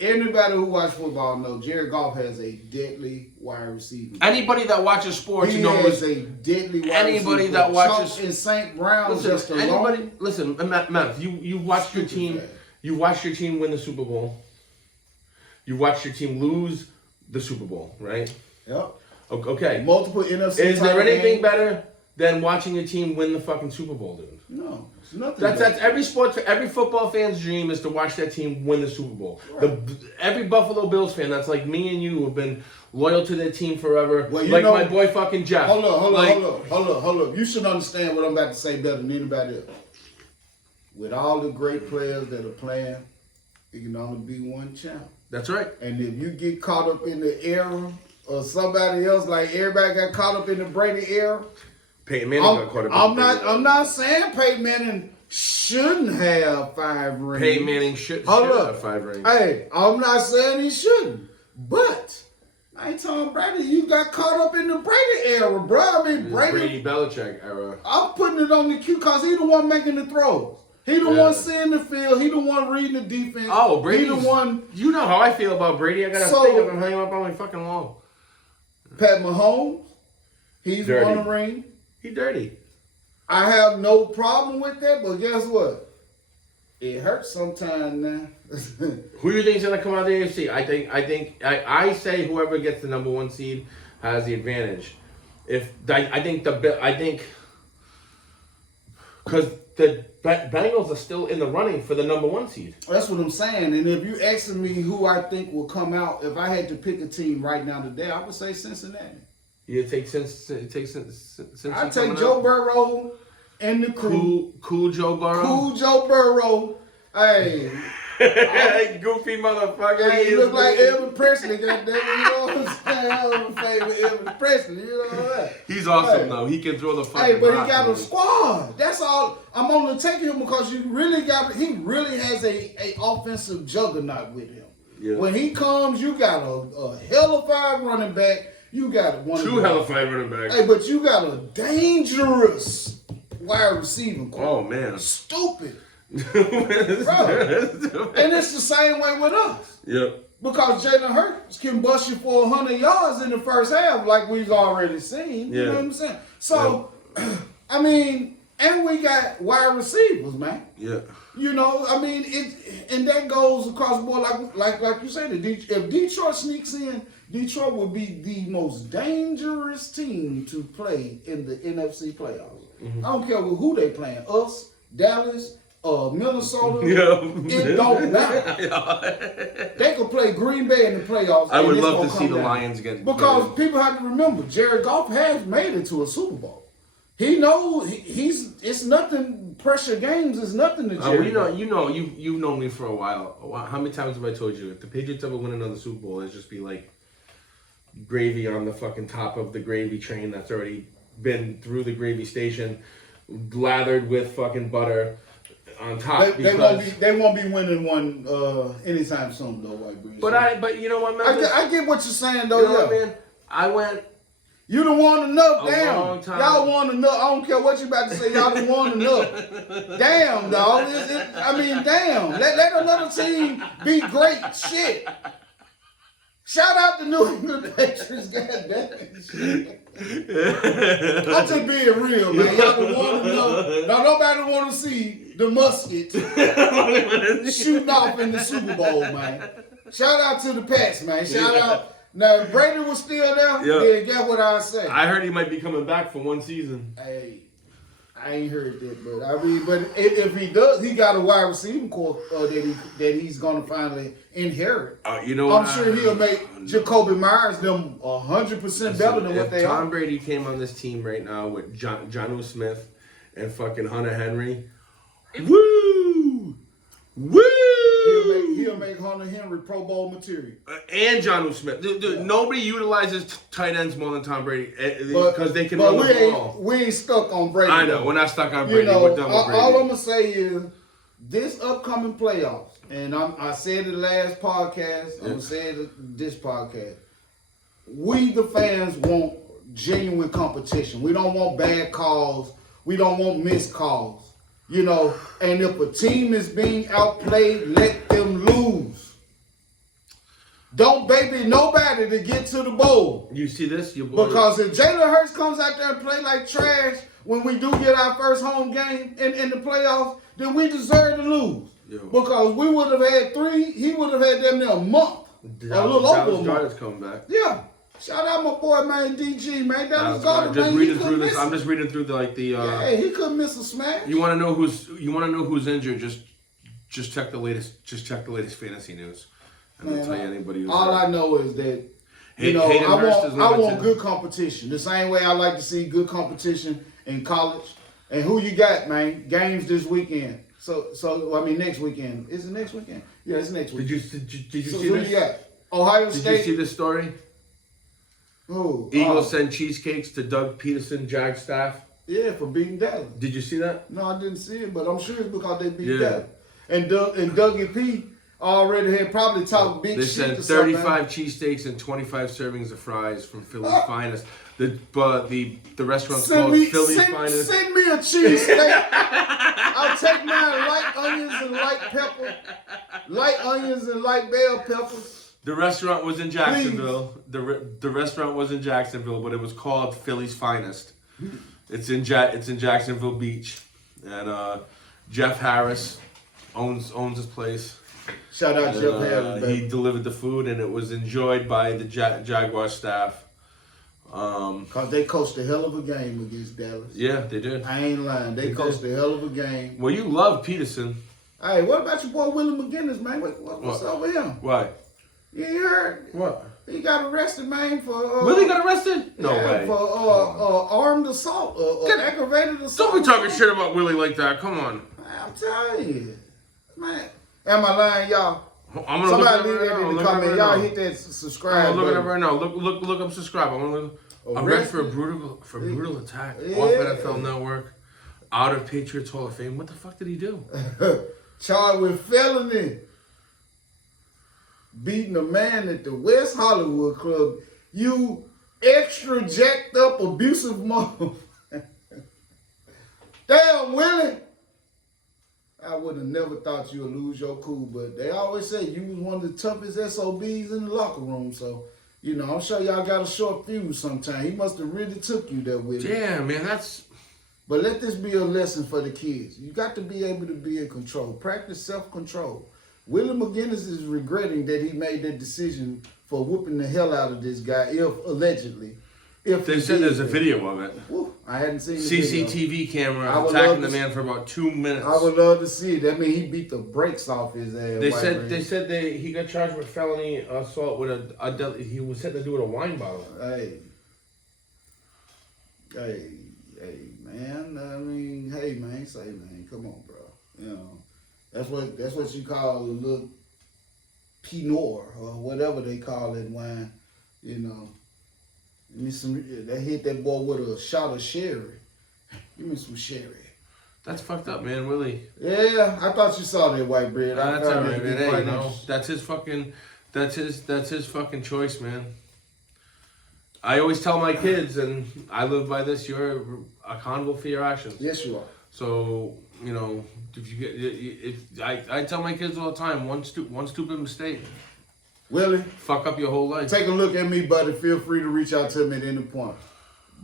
anybody who watches football knows Jared Goff has a deadly wide receiver. Anybody that watches sports knows... He has a deadly wide receiver. Anybody that watches... in St. Brown just alone... Listen, Matt, you watched your team... You watched your team win the Super Bowl. You watched your team lose the Super Bowl, right? Yep. Okay. Multiple NFC. Is there anything better than watching your team win the fucking Super Bowl, dude. No, it's nothing. That's every every football fan's dream is to watch that team win the Super Bowl. Right. Every Buffalo Bills fan that's like me and you who have been loyal to their team forever, Well, like my boy fucking Jeff. Hold up. You should understand what I'm about to say better than anybody else. With all the great players that are playing, it can only be one champ. That's right. And if you get caught up in the era of somebody else, like everybody got caught up in the Brady era, Peyton Manning got quarterback. I'm not saying Peyton Manning shouldn't have 5 rings. Peyton Manning should have 5 rings. Hey, I'm not saying he shouldn't, but I ain't Tom Brady. You got caught up in the Brady era, bro. I mean, Brady Belichick era. I'm putting it on the cue because he the one making the throws. He the one seeing the field. He the one reading the defense. Oh, Brady's He the one. You know how I feel about Brady. I got a thing of him hanging up on my fucking wall. Pat Mahomes, he's Dirty. won a ring. He dirty. I have no problem with that, but guess what? It hurts sometimes now. Who do you think is going to come out of the AFC? I say whoever gets the number 1 seed has the advantage. I think because the Bengals are still in the running for the number 1 seed. That's what I'm saying. And if you asking me who I think will come out, if I had to pick a team right now today, I would say Cincinnati. You take Cincinnati. I take Joe Burrow and the crew. Cool Joe Burrow. Cool Joe Burrow. Hey. Goofy motherfucker. Hey, he look like Elvis Presley, goddamn. You know what I'm saying? I'm a favorite Elvis Presley. You know what I'm saying? He's awesome though. He can throw the fucking. Hey, but he got a squad. That's all. I'm only taking him because he really has a offensive juggernaut with him. Yeah. When he comes, you got a hell of 5 running back. You got 2 hell of 5 running backs. Hey, but you got a dangerous wide receiver. Oh man. Stupid. Bro. And it's the same way with us. Yep. Because Jalen Hurts can bust you for 100 yards in the first half, like we've already seen. You know what I'm saying? So, I mean, and we got wide receivers, man. Yeah. You know, I mean, and that goes across the board, like you said. If Detroit sneaks in, Detroit would be the most dangerous team to play in the NFC playoffs. Mm-hmm. I don't care who they playing, us, Dallas, Minnesota. It don't matter. They could play Green Bay in the playoffs. I would love to see the Lions get because people have to remember Jared Goff has made it to a Super Bowl. He knows it's nothing. Pressure games is nothing to Jared. You've known me for a while. How many times have I told you if the Patriots ever win another Super Bowl, it'd just be like gravy on the fucking top of the gravy train that's already been through the gravy station, lathered with fucking butter on top. They won't be winning one anytime soon though, White Breeze. But you know what, man? I get what you're saying though. You know what, man? I went. You done won enough, A damn. long time. Y'all won enough. I don't care what you about to say. Y'all done won enough. Damn, dog. Damn. Let another team be great. Shit. Shout out to New England Patriots. Goddamn. I'm just being real, man. Y'all done won enough. Now nobody want to see the musket shooting off in the Super Bowl, man. Shout out to the Pats, man. Shout out. Now, if Brady was still there, then guess what I say? I heard he might be coming back for 1 season. Hey, I ain't heard that, but if he does, he got a wide receiving core that he's gonna finally inherit. You know what? I'm sure he'll make Jacoby Myers them 100% better than what they are. If Tom Brady came on this team right now with Jonnu Smith and fucking Hunter Henry, woo! He'll make Hunter Henry Pro Bowl material. And Jonnu Smith. Dude, nobody utilizes tight ends more than Tom Brady because they can run the ball. We ain't stuck on Brady. I know. We're not stuck on Brady. We're done with Brady. All I'm going to say is this upcoming playoffs, and I said it last podcast, I'm going to say it this podcast. We, the fans, want genuine competition. We don't want bad calls. We don't want missed calls. You know, and if a team is being outplayed, let them lose. Don't baby nobody to get to the bowl. You see this? Because if Jalen Hurts comes out there and play like trash when we do get our first home game in the playoffs, then we deserve to lose. Yeah. Because we would have had 3, he would have had them there a month. A little over a month. Coming back. Yeah. Shout out my boy, man, DG, man. That was I'm God, just man. reading through this. I'm just reading through Yeah, he couldn't miss a smash. You want to know who's injured? Just check the latest. Just check the latest fantasy news. And I'll tell you anybody who's all hurt. I know is that Hayden Hurst is I want limited. good competition. The same way I like to see good competition in college. And who you got, man? Games this weekend. So I mean next weekend. Is it next weekend? Yeah, it's next weekend. Did you So see who this? you got? Ohio Did State. you see this story? Who? Eagles send cheesecakes to Doug Peterson, Jag staff. Yeah, for beating Dallas. Did you see that? No, I didn't see it, but I'm sure it's because they beat Yeah. Dallas. And Dougie P already had probably talked big They shit sent to somebody. 35 cheesesteaks and 25 servings of fries from Philly's finest. The restaurant's called Philly's finest. Send me a cheesesteak. I'll take mine light onions and light pepper. Light onions and light bell peppers. The restaurant was in Jacksonville. The restaurant was in Jacksonville, but it was called Philly's Finest. It's in Jacksonville Beach, and Jeff Harris owns this place. Shout out Jeff Harris, He baby. delivered the food, and it was enjoyed by the Jaguar staff. Cause they coached a hell of a game against Dallas. Yeah, they did. I ain't lying. They coached a hell of a game. Well, you love Peterson. Hey, what about your boy Willie McGinnis, man? What's up with him? Why? You ain't heard? What? He got arrested, man, for Willie got arrested? No way. For armed assault, aggravated assault. Don't be talking shit about Willie like that. Come on. I'm telling you, man. Am I lying, y'all? I'm gonna Somebody look leave it up that right in now. the comment. Y'all Look hit that subscribe I'm looking button. up right now. Look up subscribe. I'm gonna look. Arrest for brutal attack off NFL Network, out of Patriots Hall of Fame. What the fuck did he do? Charged with felony. Beating a man at the West Hollywood Club. You extra jacked up abusive mother. Damn, Willie. I would have never thought you would lose your cool, but they always say you was one of the toughest SOBs in the locker room. So, you know, I'm sure y'all got a short fuse sometime. He must have really took you there, Willie. Yeah, man, that's. But let this be a lesson for the kids. You got to be able to be in control. Practice self-control. Willie McGinnis is regretting that he made that decision for whooping the hell out of this guy, allegedly. They said there's a video of it. Woo, I hadn't seen the video. CCTV I camera would attacking love the to man for about 2 minutes. I would love to see it. That means he beat the brakes off his ass. They said he got charged with felony assault with he was said to do with a wine bottle. Hey, man. I mean, hey, man. Say, man, come on, bro. You know, that's what you call a little Pinot or whatever they call that wine. You know, give me some. They hit that boy with a shot of sherry. Give me some sherry. That's fucked up, man. Willie. Yeah, I thought you saw that white bread. I That's found all that right, to be man. Hey, quite you know, interesting. that's his fucking choice, man. I always tell my kids, and I live by this: you're accountable for your actions. Yes, you are. So you know, if you get, I tell my kids all the time, one stupid mistake, Willie, fuck up your whole life. take a look at me, buddy. Feel free to reach out to me at any point.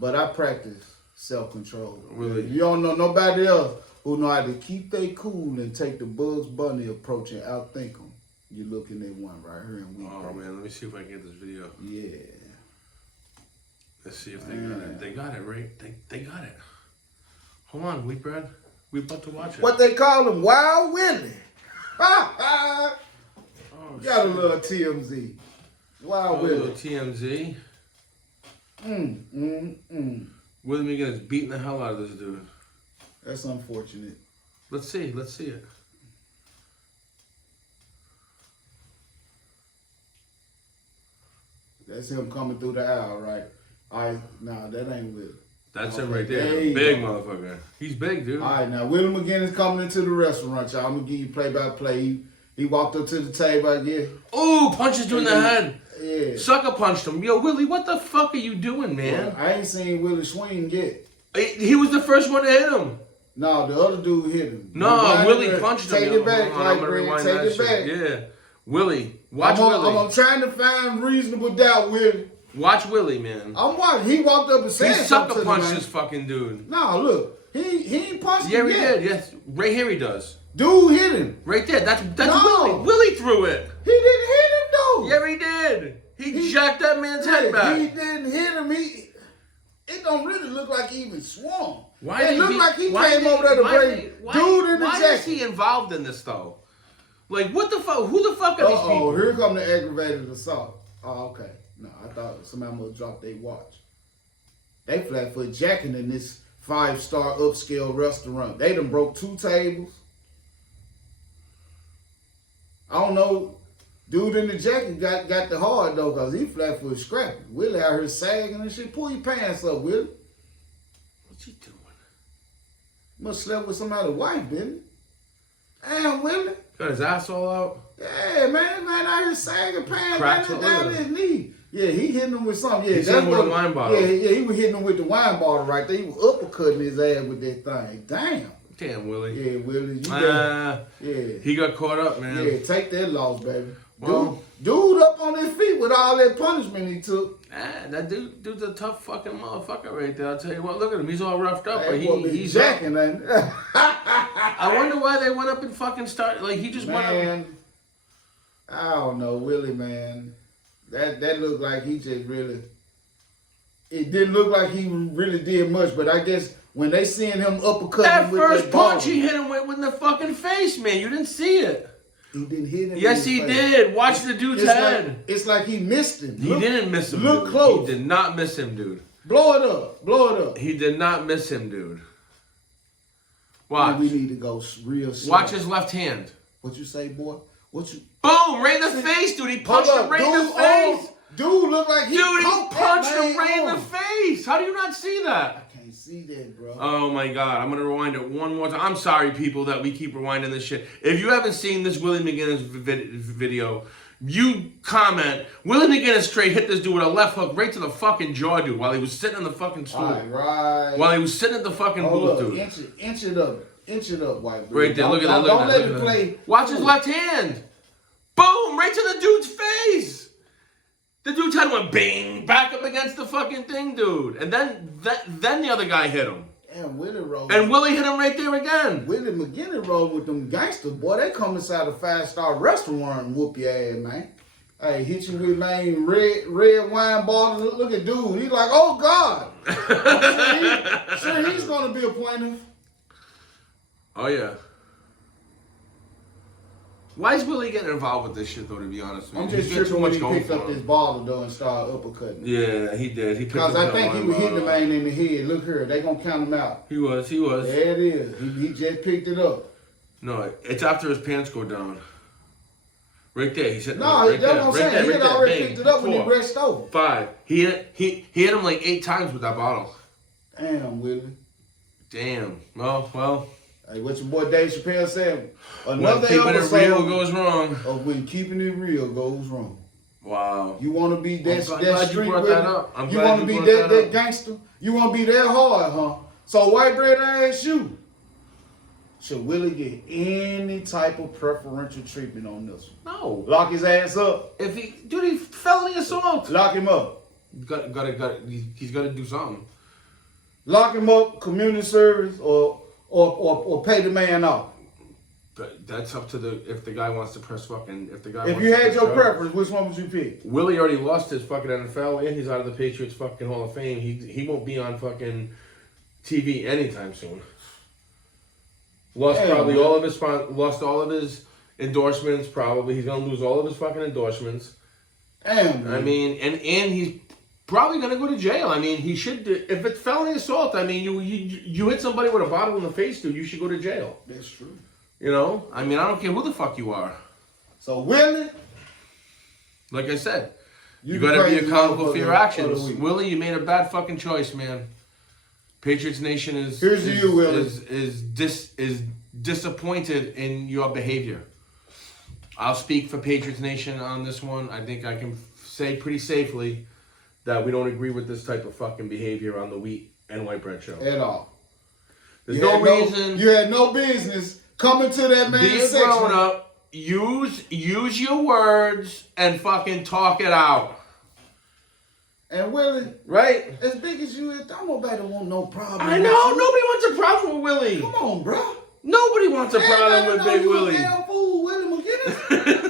But I practice self-control. Really? You don't know nobody else who know how to keep they cool and take the Bugs Bunny approach and outthink them. You're looking at one right here in week. Oh man, let me see if I can get this video. Yeah. Let's see if they got it. They got it, right? They got it. Hold on, Wheat Bread. We about to watch it. What they call him, Wild Willie. Oh, Got a shit. little TMZ. Wild Oh, little Willie. TMZ. Willie McGinnis beating the hell out of this dude. That's unfortunate. Let's see it. That's him coming through the aisle, right? Nah, that ain't Willie. That's Okay, him right there there. you Big go. motherfucker. He's big, dude. All right, now Willie McGinnis coming into the restaurant, y'all. I'm gonna give you play-by-play. He walked up to the table, I guess. Ooh, punches to in the head. Yeah. Sucker punched him. Yo, Willie, what the fuck are you doing, man? I ain't seen Willie swing yet. He was the first one to hit him. No, the other dude hit him. No, Rewind Willie it. punched him. Take Yo, it back, hold on, I'm like gonna Brad. rewind Take that it shit. back. Yeah. Willie. Watch I'm Willie. trying to find reasonable doubt, Willie. Watch Willie, man. I'm watching. He walked up and He said sucker something to the punched man. this fucking dude. No, look. He ain't punched Yeah, him he yet. did. Yes. Right here he does. Dude hit him. Right there. That's No. Willie. Willie threw it. He didn't hit him, though. Yeah, he did. He jacked that man's head back. He didn't hit him. It don't really look like he even swung. Why it did looked like he why came did- over there to why bring did- why- dude in the Why jacket. is he involved in this though? Like, what the fuck? Who the fuck are these Oh, people? here come the aggravated assault. Oh, okay. No, I thought somebody must drop their watch. They flat foot jacking in this 5-star upscale restaurant. They done broke 2 tables. I don't know. Dude in the jacket got the hard though, cause he flat foot scrapping. Willie out here sagging and shit. Pull your pants up, Willie. What's he doing? Must slept with somebody's wife, didn't he? Damn, Willie. Got his ass all out. Yeah, man out here sagging pants Cracks down, it down with his knee. Yeah, he hitting him with something. Yeah, He hit him with a wine bottle. Yeah, he was hitting him with the wine bottle right there. He was uppercutting his ass with that thing. Damn. Damn, Willie. Yeah, Willie, you got, yeah. He got caught up, man. Yeah, take that loss, baby. Well- dude up on his feet with all that punishment he took. That dude's a tough fucking motherfucker right there. I'll tell you what, look at him. He's all roughed up, but He's he's up. jacking, man. I wonder why they went up and fucking started. Like, he just went up. Man, I don't know, Willie, man. That looked like he just really. It didn't look like he really did much, but I guess when they seen him uppercutting That with first that ball, punch he hit him with in the fucking face, man. You didn't see it. he didn't hit him. Yes, in he his face. did. Watch the dude's head. It's like he missed him. He didn't miss him. Look dude. close. He did not miss him, dude. Blow it up. Blow it up. He did not miss him, dude. And Watch. we need to go real slow. Watch his left hand. What you say, boy? What you? Boom! Right in the face, dude. He punched him right in the face. Dude looked like he Dude, he poked that punched him man right in on. the face. How do you not see that? I can't see that, bro. Oh my god, I'm gonna rewind it one more time. I'm sorry, people, that we keep rewinding this shit. If you haven't seen this Willie McGinnis video, you comment. Willie McGinnis straight hit this dude with a left hook right to the fucking jaw, dude, while he was sitting in the fucking stool. Right. While he was sitting at the fucking booth, dude. Inch it up. Inch it up, white boy. Right there, look at that, look Don't at let that. it Look at play. that. Watch his left hand. Boom! Right to the dude's face. The dude's head went bang, back up against the fucking thing, dude. And then the other guy hit him. And Willie rolled. And Willie hit him right there again. Willie McGinnis rolled with them gangsters, boy. They come inside a 5-star restaurant and whoop your ass, man. Hey, hit you with man red wine bottle. Look at dude. He's like, oh God. I'm sure he's gonna be a plaintiff. Oh yeah. Why is Willie getting involved with this shit though? To be honest, with you? I'm just He's got tripping when he going picked for up him. this bottle though and started uppercutting. Yeah, he did. He picked Because up I that think he wine was hitting the bottle. man in the head. Look here, they gonna count him out. He was. There it is. He just picked it up. No, it's after his pants go down. Right there. He's hitting. No, right that's there, what I'm right saying. there, He right had there. already Bang. picked it up when he 4, reached over. 5. He hit him like 8 times with that bottle. Damn, Willie. Damn. Well. Hey, what your boy Dave Chappelle said? When Another keeping it episode real goes wrong. of when keeping it real goes wrong. Wow. You want to be that, glad that you street brought with that it? up. I'm You glad want you to be brought that, that up. gangster? You want to be that hard, huh? So white bread ass you. Should Willie get any type of preferential treatment on this one? No. Lock his ass up. If he felony assault. Lock him up. He's got to do something. Lock him up, community service, or pay the man off. But that's up to if the guy wants to press fucking if You had your preference, which one would you pick? Willie already lost his fucking NFL and he's out of the Patriots fucking Hall of Fame. He won't be on fucking TV anytime soon. Lost all of his endorsements. Probably he's gonna lose all of his fucking endorsements. Damn. Man. I mean, and he's probably gonna go to jail. I mean, he should. If it's felony assault, I mean, you hit somebody with a bottle in the face, dude. You should go to jail. That's true. You know, I mean, I don't care who the fuck you are. So Willie, Like I said, you the got to be crazy accountable for motherfucker your of actions. the week. Willie, you made a bad fucking choice, man. Patriots Nation is Here's to you, Willie. is disappointed in your behavior. I'll speak for Patriots Nation on this one. I think I can say pretty safely that we don't agree with this type of fucking behavior on the Wheat and White Bread Show. at all. There's You no had reason. You had no business coming to that Be man's a section. grown up. Use your words and fucking talk it out. And Willie, Right? as big as you is, don't nobody want no problem. I with know. you. Nobody wants a problem with Willie. Come on, bro. Nobody wants a problem with Big Willie. You a damn fool, Willie McGinnis. Everybody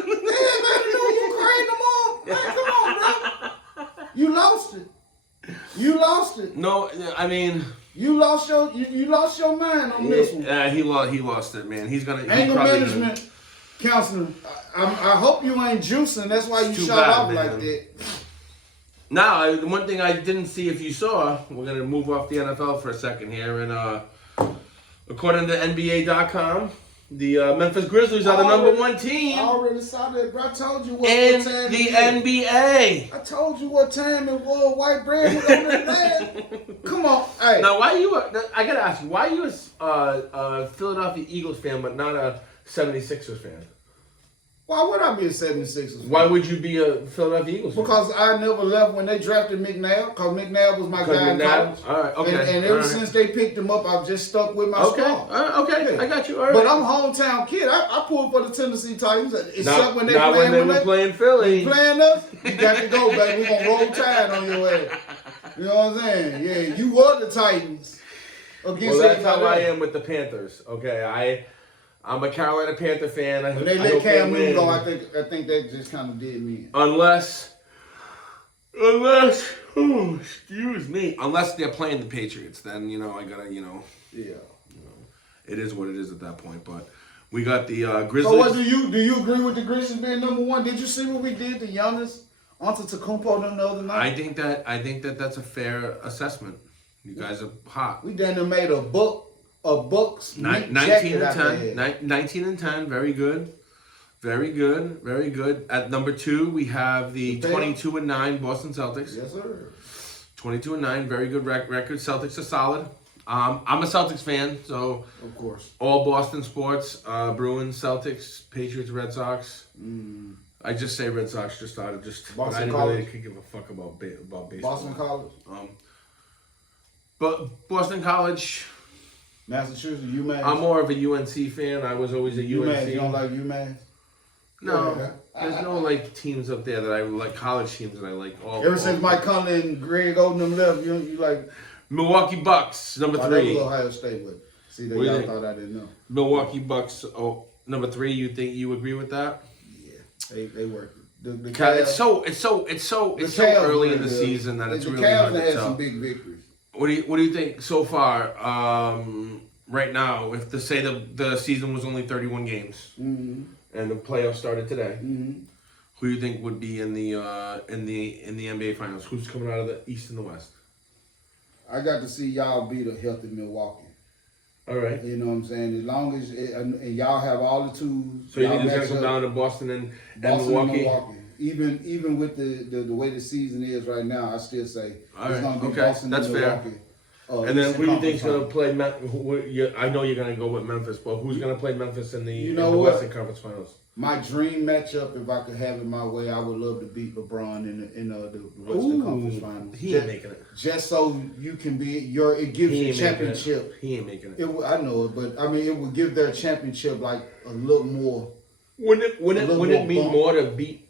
know you crazy no more. Man, come on, bro. No, I mean, You lost your mind on this one. he lost it, man. He's gonna Anger management counselor. I hope you ain't juicing. That's why you Too shot bad, off man. like that. Now, the one thing I didn't see, if you saw, we're gonna move off the NFL for a second here, and according to NBA.com, the Memphis Grizzlies are the number one team I already saw that, bro. I told you what in time the it is. NBA. I told you what time it was. White bread was on that bed. Come on, hey. Now, why you? I gotta ask you, why you a Philadelphia Eagles fan but not a 76ers fan? Why would I be a 76ers fan? Why would you be a Philadelphia Eagles fan? Because I never left when they drafted McNabb. Because McNabb was my guy in college. All right, okay. And ever since they picked him up, I've just stuck with my Okay, squad. okay, Yeah. I got you. All right. But I'm a hometown kid. I pulled for the Tennessee Titans. Except when they not when they were playing Philly. playing us, you got to go, baby. We're going to roll tide on your ass. You know what I'm saying? Yeah, you were the Titans. Well, that's how I am with the Panthers. Okay, I'm a Carolina Panther fan. When they let Cam Newton go, I think that just kind of did me. Unless, excuse me, unless they're playing the Patriots, then I gotta, Yeah. it is what it is at that point. But we got the Grizzlies. So what do you agree with the Grizzlies being number one? Did you see what we did to Giannis Antetokounmpo the other night? I think that that's a fair assessment. You guys are hot. We done made a Bucks 19 jacket and out 10. there. 19 and 10. Very good. Very good. Very good. At number 2, we have the 22 and 9 Boston Celtics. Yes, sir. 22 and 9. Very good record. Celtics are solid. I'm a Celtics fan, so Of course. all Boston sports, Bruins, Celtics, Patriots, Red Sox. I just say Red Sox just started. Boston I didn't College. really give a fuck about baseball. Boston College, But Boston College, Massachusetts, UMass. I'm more of a UNC fan. I was always a UMass. UNC. You don't like UMass? No, Yeah. there's no teams up there that I like, college teams that I like. Ever since Mike Conley and Greg Oden left, you like. Milwaukee Bucks, number Oh, that was 3. Ohio State, but see, What do you y'all think? thought I didn't know. Milwaukee Bucks, number 3. You agree with that? Yeah, they worked. The It's Cavs- so Cavs early were in the season that it's the really Cavs hard to had tell. some big victories. What do you think so far? Right now, if to say the season was only 31 games Mm-hmm. and the playoffs started today, Mm-hmm. who do you think would be in the NBA Finals? Who's coming out of the East and the West? I got to see y'all beat a healthy Milwaukee. All right. You know what I'm saying? As long as and y'all have all the tools. So you y'all think it's gonna match come up down to Boston and Boston and Milwaukee? Milwaukee. Even with the way the season is right now, I still say All it's right, gonna be okay, Boston that's and fair. Milwaukee. And then Eastern who do you think's Conference gonna Finals. play? I know you're gonna go with Memphis, but who's gonna play Memphis in the, You in know the what? Western Conference Finals? My dream matchup, if I could have it my way, I would love to beat LeBron in the Western Conference Finals. He ain't making it. Just so you can be it gives He you ain't championship. making it. He ain't making it. I know it, but I mean it would give their championship like a little more. Wouldn't it little mean more more to beat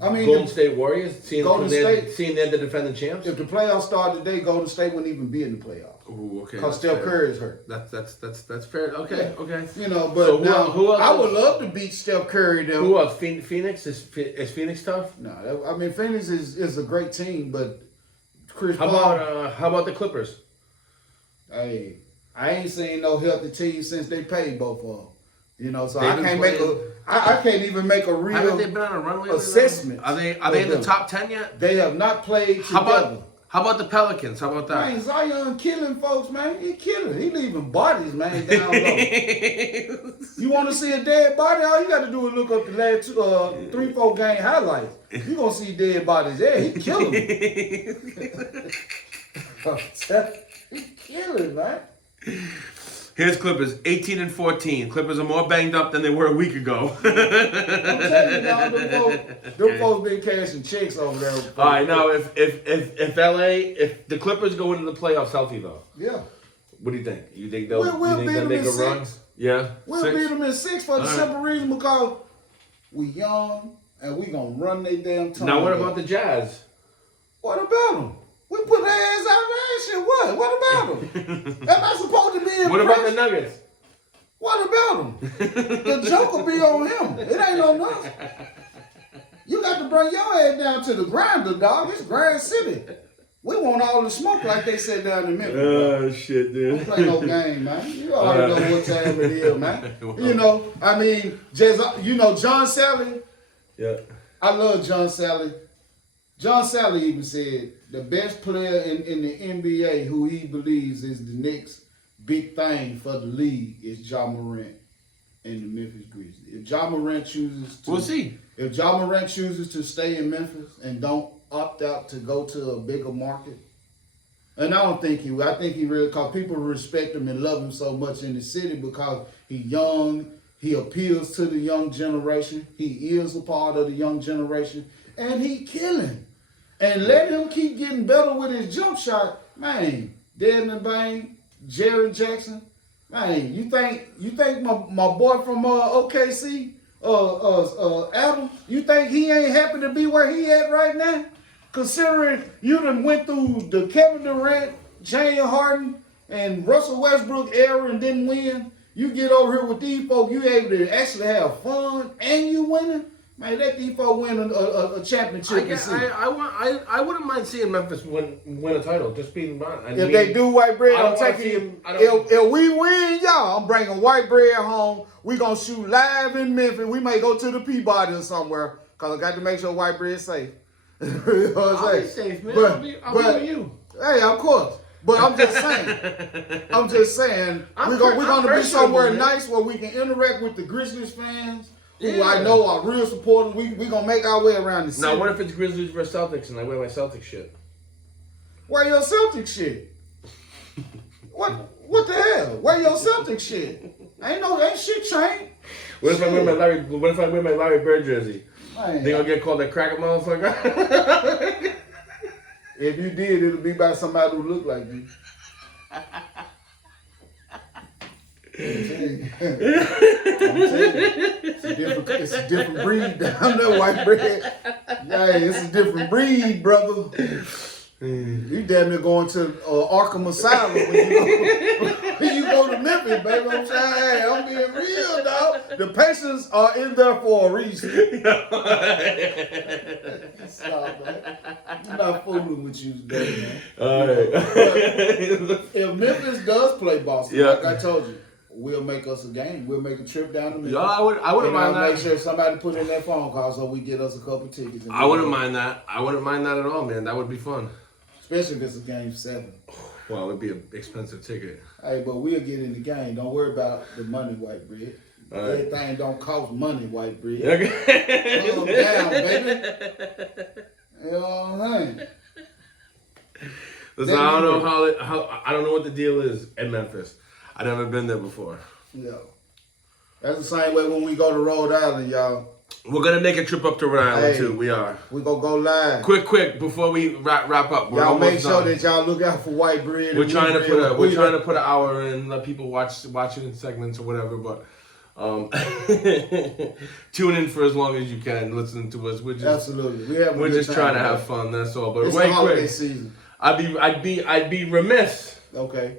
I mean, Golden State Warriors, seeing they're the defending champs? if the playoffs started today, Golden State wouldn't even be in the playoffs Ooh, okay. because that's Steph fair. Curry is hurt. That's fair. Okay, Yeah. okay. You know, but So now who else I is- would love to beat Steph Curry. Though. Who else? Phoenix is Phoenix tough? No, I mean Phoenix is a great team, but Chris How Paul. about the Clippers? Hey, I ain't seen no healthy team since they paid both of them. You know, so They've I been can't playing- I can't even make a real. Haven't they been on a run lately? assessment Are they of in the them. top 10 yet? They have not played How together. about the Pelicans? How about that? Man, Zion killing folks, man. He killing. He leaving bodies, man, down low. You want to see a dead body? All you got to do is look up the last 3-4 game highlights. You gonna see dead bodies there. He killing. He killing, man. Here's Clippers, 18 and 14. Clippers are more banged up than they were a week ago. I'm telling you, dog, them folks been cashing checks over there. All right, now if the Clippers go into the playoffs healthy though, Yeah. what do you think? You think they'll We'll beat them make in a run? 6. Yeah, We'll 6? beat them in 6 for the All right. simple reason because we young and we gonna run their damn tongue. Now what about the Jazz? What about them? We put their ass out there and shit. What about them? Am I supposed to be impressed? What about the Nuggets? What about them? The joke will be on him. It ain't on us. You got to bring your ass down to the grinder, dog. It's Grand City. We want all the smoke like they said down in Memphis. Oh shit, dude. Don't play no game, man. You already know what time it is, man. You know, I mean, just John Sally. Yeah. I love John Sally. John Sally even said the best player in the NBA who he believes is the next big thing for the league is Ja Morant and the Memphis Grizzlies. If Ja Morant chooses to, We'll see. If Ja Morant chooses to stay in Memphis and don't opt out to go to a bigger market, and I don't think he will. I think he really, because people respect him and love him so much in the city because he's young, he appeals to the young generation, he is a part of the young generation, and he killing. And let him keep getting better with his jump shot, man. Desmond Bain, Jerry Jackson, man. You think my boy from OKC, Adam, you think he ain't happy to be where he at right now? Considering you done went through the Kevin Durant, James Harden, and Russell Westbrook era and didn't win. You get over here with these folks, you able to actually have fun and you winning. Man, let these folks win a championship. I wouldn't mind seeing Memphis win a title. Just being honest. If they do white bread, I'm wanna taking see you. him- If we win, y'all, I'm bringing white bread home. We gonna shoot live in Memphis. We may go to the Peabody or somewhere because I got to make sure white bread's safe. You know what I'm I'll be saying? safe, man. But- I'll be but- with you. Hey, of course. But I'm just saying, we're gonna be personable, somewhere man. nice where we can interact with the Grizzlies fans, who Yeah. I know are real supporters. We gonna make our way around the city. Now, what if it's Grizzlies versus Celtics and I wear my Celtics shit? Wear your Celtic shit. What the hell? Wear your Celtic shit. Ain't shit changed. What if I wear my Larry Bird jersey? Man, They gonna get called a cracker motherfucker? if you did, it'll be by somebody who look like you. I'm telling you. It's a different breed down there, white bread. Yeah, it's a different breed, brother. You damn near going to Arkham Asylum when you go to Memphis, baby. I'm saying, hey, I'm being real, dog. The patients are in there for a reason. Stop, man. I'm not fooling with you today, man. All right. If Memphis does play Boston, Yeah. like I told you, we'll make us a game. We'll make a trip down to Memphis. Yeah, I wouldn't And mind I'll make that. sure somebody put in that phone call so we get us a couple tickets. And I wouldn't mind that. I wouldn't mind that at all, man. That would be fun. Especially if it's a game 7. Well, it'd be an expensive ticket. Hey, but we'll get in the game. Don't worry about the money, white bread. All right. Everything don't cost money, white bread. Okay. Calm down, baby. You know what I'm saying? Listen, I don't know how I don't know what the deal is in Memphis. I've never been there before. Yeah. That's the same way when we go to Rhode Island, y'all. We're gonna make a trip up to Rhode Island Hey. too. We are. We gonna go live. Quick before we wrap up. We're Y'all make almost sure done. that y'all look out for white bread. We're and trying to wheat put bread. we're trying to put an hour in, let people watch it in segments or whatever. But tune in for as long as you can, listening to us. Absolutely. We're just trying to have fun. That's all. But It's right the holiday quick, season. I'd be remiss Okay.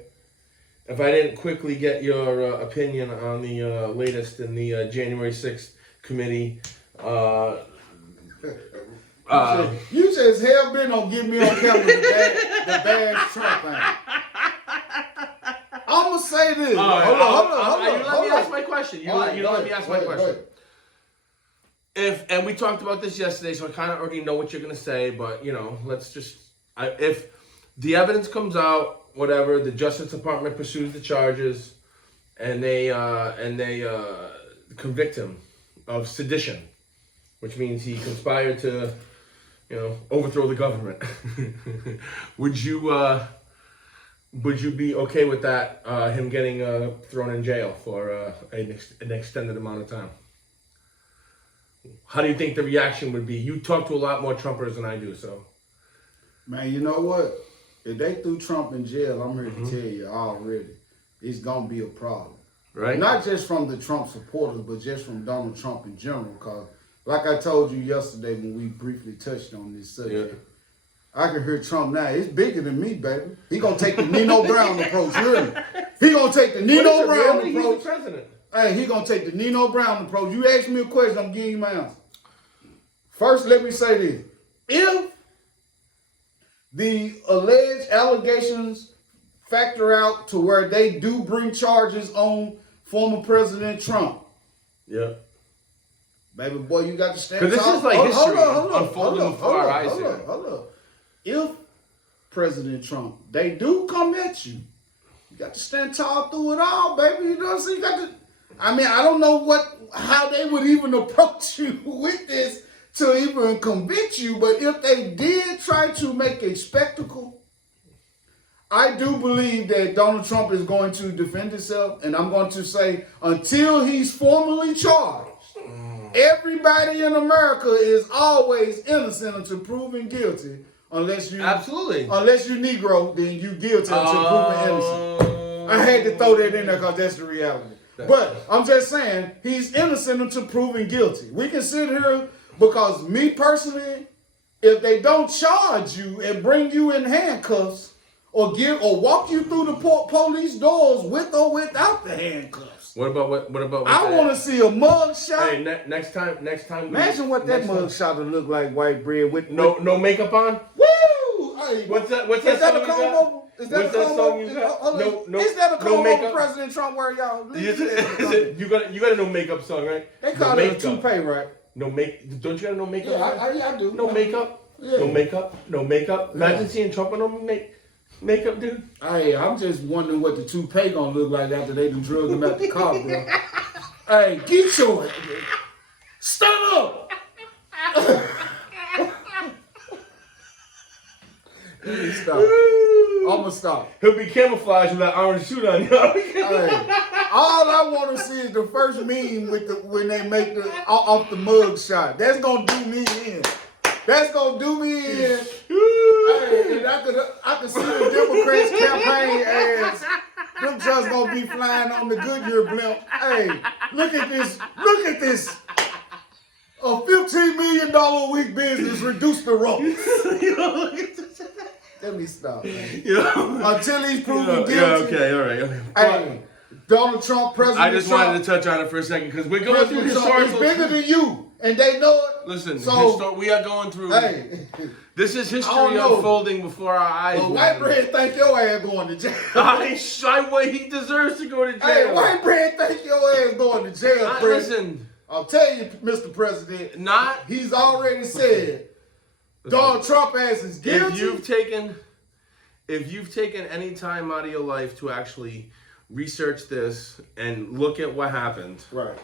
if I didn't quickly get your opinion on the latest in the January 6th committee. You just hell bent on getting me on camera the bad Trump thing. I'm gonna say this. All right, Hold on. you let me ask my question. You let me ask my question. If And we talked about this yesterday, so I kind of already know what you're gonna say. But let's just if the evidence comes out, whatever, the Justice Department pursues the charges, and they convict him of sedition, which means he conspired to, overthrow the government. Would you be okay with that? Him getting thrown in jail for an extended amount of time? How do you think the reaction would be? You talk to a lot more Trumpers than I do, so. man, you know what? If they threw Trump in jail, I'm here to tell you already, it's gonna be a problem. Right? Not just from the Trump supporters, but just from Donald Trump in general. Because, like I told you yesterday when we briefly touched on this subject, I can hear Trump now. It's bigger than me, baby. He gonna take the Nino Brown approach. You hear me? He gonna take the Nino Brown He's approach. the president. Hey, he gonna take the Nino Brown approach. You ask me a question, I'm giving you my answer. First, let me say this: if the alleged allegations factor out to where they do bring charges on former President Trump, Yeah. baby boy, you got to stand. Because this is like history unfolding before our eyes here. Hold up. If President Trump, they do come at you, you got to stand tall through it all, baby. You know what I'm saying? You got to. I mean, I don't know how they would even approach you with this to even convict you, but if they did try to make a spectacle, I do believe that Donald Trump is going to defend himself, and I'm going to say until he's formally charged, everybody in America is always innocent until proven guilty, unless you Negro, then you guilty until proven innocent. I had to throw that in there because that's the reality. But I'm just saying, he's innocent until proven guilty. We can sit here because me personally, if they don't charge you and bring you in handcuffs or walk you through the police doors with or without the handcuffs. What about? I want to see a mug shot. Hey, next time. Imagine what that mug shot would look like, white bread with no makeup on. Woo! Hey, What's that? Is that a comb over? Is that a comb over? Is that a comb over President Trump wear, y'all? You got a no makeup song, right? They call it a toupee, right? No make. Don't you got a no makeup? Yeah, I do. No makeup. Yeah. No makeup. Imagine seeing Trump with no makeup, dude. Hey, I'm just wondering what the toupee gonna look like after they done drugged him at the car, bro. Hey, get your stand up. Let me stop. I'm gonna stop. He'll be camouflaged with that orange suit on. Hey, all I want to see is the first meme when they make off the mug shot. That's gonna do me in. That's gonna do me in. Hey, and I could see the Democrats campaign as them just gonna be flying on the Goodyear blimp. Hey, look at this. Look at this. A $15 million a week business reduced the ropes. Let me stop, man. Until he's proven guilty. Yeah, okay, all right. Hey, Donald Trump, President I just Trump, wanted to touch on it for a second because we're going through historical. It's bigger than you, and they know it. Listen, so, we are going through. Hey, this is history unfolding before our eyes. Well, white bread think your ass going to jail. He deserves to go to jail. Hey, white bread think your ass going to jail, listen. I'll tell you, Mr. President. He's already said Donald Trump ass is guilty. If you've taken any time out of your life to actually research this and look at what happened, right,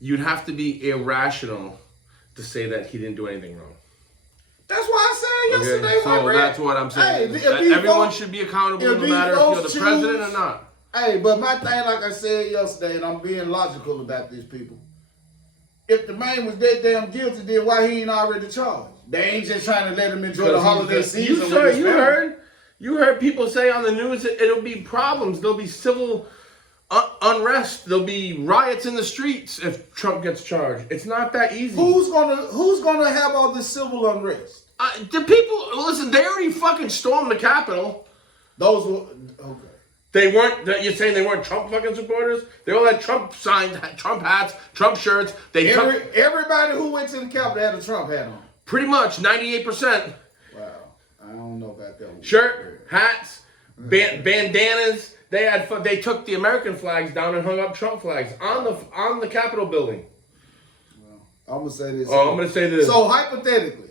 you'd have to be irrational to say that he didn't do anything wrong. That's why I said yesterday. So that's what I'm saying. Hey, everyone should be accountable no matter if you're the president or not. Hey, but my thing, like I said yesterday, and I'm being logical about these people. If the man was that damn guilty, then why he ain't already charged? They ain't just trying to let him enjoy the holiday season. You heard people say on the news that it'll be problems. There'll be civil unrest. There'll be riots in the streets if Trump gets charged. It's not that easy. Who's gonna have all this civil unrest? The people, listen, they already fucking stormed the Capitol. Those were okay. They weren't. You're saying they weren't Trump fucking supporters? They all had Trump signs, Trump hats, Trump shirts. Everybody who went to the Capitol had a Trump hat on. Pretty much 98%. Wow, I don't know about that one. Shirt, hats, bandanas. They took the American flags down and hung up Trump flags on the Capitol building. Well, I'm gonna say this. I'm gonna say this. So hypothetically,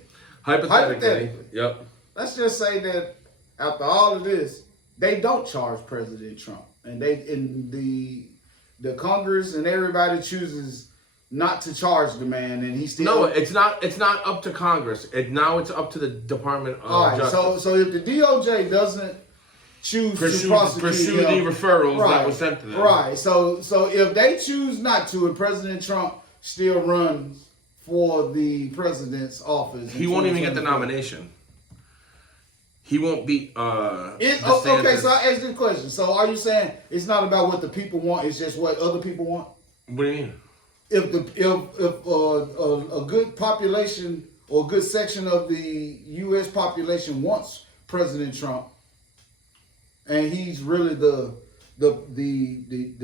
yep. Let's just say that after all of this, they don't charge President Trump, and the Congress and everybody chooses not to charge the man, and he still. No, it's not. It's not up to Congress. Now it's up to the Department of Justice. So if the DOJ doesn't choose to pursue the referrals that was sent to them, right? So if they choose not to, and President Trump still runs for the president's office, he won't even get the nomination. He won't beat. Okay, so I asked this question. So are you saying it's not about what the people want? It's just what other people want? What do you mean? If a good population or a good section of the U.S. population wants President Trump, and he's really the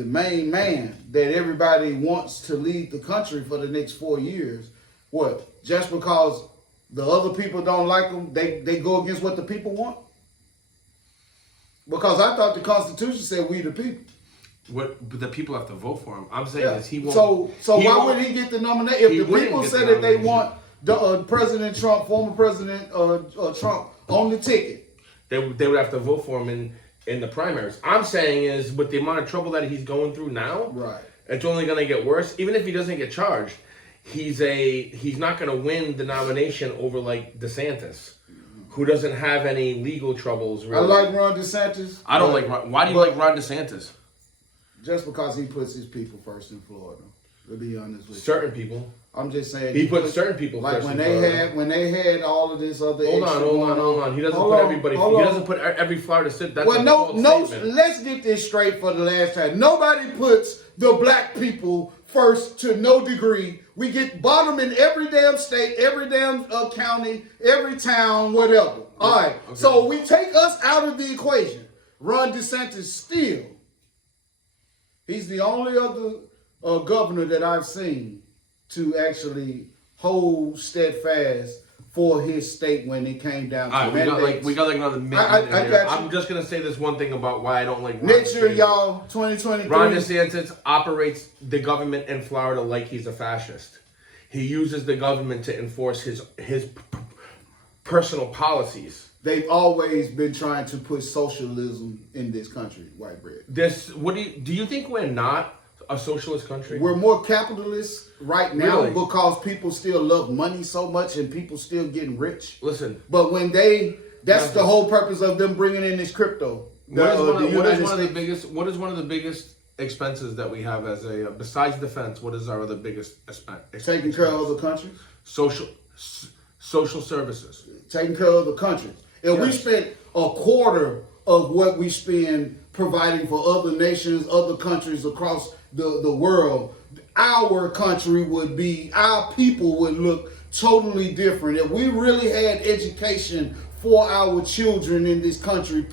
main man that everybody wants to lead the country for the next 4 years, what? Just because the other people don't like them, they go against what the people want? Because I thought the Constitution said we the people. But the people have to vote for him. I'm saying Yeah. is he won't. So he why won't- would he get the nomination? If he the wouldn't people get say the that they nomination. want the President Trump, former President Trump, on the ticket, they would have to vote for him in the primaries. I'm saying is with the amount of trouble that he's going through now, right? it's only going to get worse. Even if he doesn't get charged, he's not going to win the nomination over like DeSantis, who doesn't have any legal troubles. Really. I like Ron DeSantis. I don't but- like Ron. Why do you but- like Ron DeSantis? Just because he puts his people first in Florida. To be honest with you, Certain people. I'm just saying He puts certain people like first when in they Florida. had all of this other. Hold extra on. going on. He doesn't Hold put on, everybody. hold He on. doesn't put every Florida city. That's Well, a no. false statement. Let's get this straight for the last time. Nobody puts the black people first to no degree. We get bottom in every damn state, every damn county, every town, whatever. All right. Okay. So we take us out of the equation. Ron DeSantis still. He's the only other governor that I've seen to actually hold steadfast for his state when it came down to All right, mandates. we got like another minute. I in here. got you. I'm just gonna say this one thing about why I don't like Ron Next year, DeSantis. y'all, 2023. Ron DeSantis operates the government in Florida like he's a fascist. He uses the government to enforce his personal policies. They've always been trying to put socialism in this country, white bread. Do you think we're not a socialist country? We're more capitalist right now Really? because people still love money so much and people still getting rich. Listen, But when that's the whole purpose of them bringing in this crypto. what is one United of the States- biggest? What is one of the biggest expenses that we have as a besides defense? What is our other biggest expense? taking care of the country? Social services. Taking care of the country. If we Yes. spent a quarter of what we spend providing for other nations, other countries across the world, our country would be, our people would look totally different. If we really had education for our children in this country,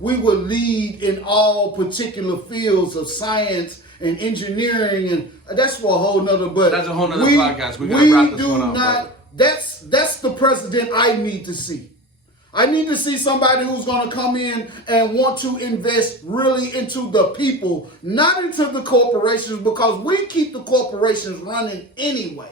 we would lead in all particular fields of science and engineering, and that's for a whole nother. But That's a whole nother podcast. We gotta wrap this one up, That's the president I need to see. I need to see somebody who's going to come in and want to invest really into the people, not into the corporations, because we keep the corporations running anyway.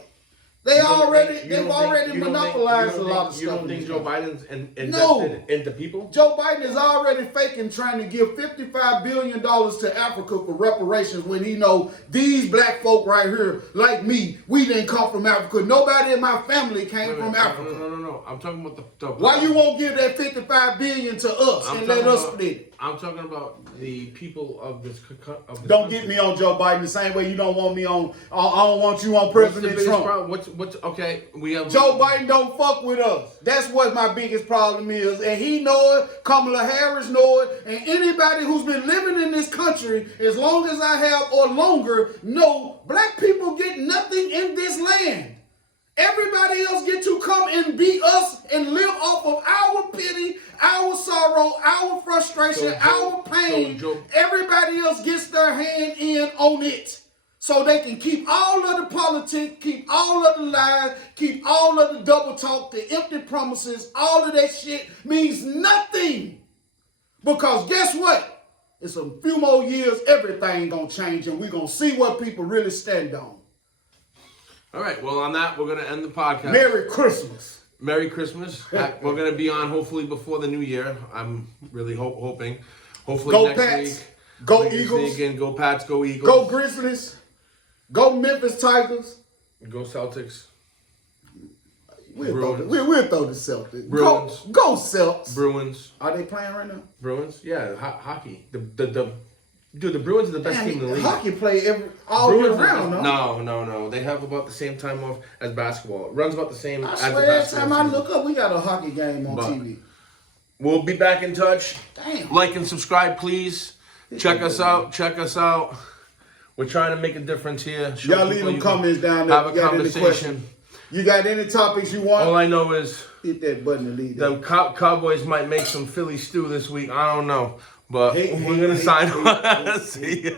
They've already monopolized a lot of stuff. You don't in think this Joe country. Biden's invested No. into people? Joe Biden is already faking trying to give $55 billion to Africa for reparations when he know these black folk right here, like me, we didn't come from Africa. Nobody in my family came from Africa. No. I'm talking about the Why you won't give that $55 billion to us and let us split it? I'm talking about the people of this. Don't get me on Joe Biden the same way you don't want me on. I don't want you on What's the President biggest Trump. problem? What's okay? We have Joe Biden don't fuck with us. That's what my biggest problem is. And he know it, Kamala Harris know it, and anybody who's been living in this country as long as I have or longer know black people get nothing in this land. Everybody else get to come and be us and live off of our pity, our sorrow, our frustration, our pain. Everybody else gets their hand in on it. So they can keep all of the politics, keep all of the lies, keep all of the double talk, the empty promises, all of that shit means nothing. Because guess what? In some few more years, everything gonna change and we're gonna see what people really stand on. All right. Well, on that, we're gonna end the podcast. Merry Christmas. Merry Christmas. We're gonna be on hopefully before the new year. I'm really hoping. Hopefully Go next Pats. week. Go we can Eagles. sneak in. Go Pats. Go Eagles. Go Grizzlies. Go Memphis Tigers. Go Celtics. We'll Bruins. throw the Celtics. Bruins. Go Celts. Bruins. Are they playing right now? Bruins. Yeah. Hockey. Dude, the Bruins are the best team in the league. Hockey play all year Bruins round, no? No. They have about the same time off as basketball. It runs about the same I as the swear every basketball time I season. look up, we got a hockey game on But- TV. We'll be back in touch. Damn. Like and subscribe, please. Check us out. We're trying to make a difference here. Show Y'all leave people them you can comments down there. Have If a you got any conversation. questions. You got any topics you want? All I know is Hit that button and leave the that. Cowboys might make some Philly stew this week. I don't know. But Hey, we're hey, going to hey, sign hey, off. hey, See ya.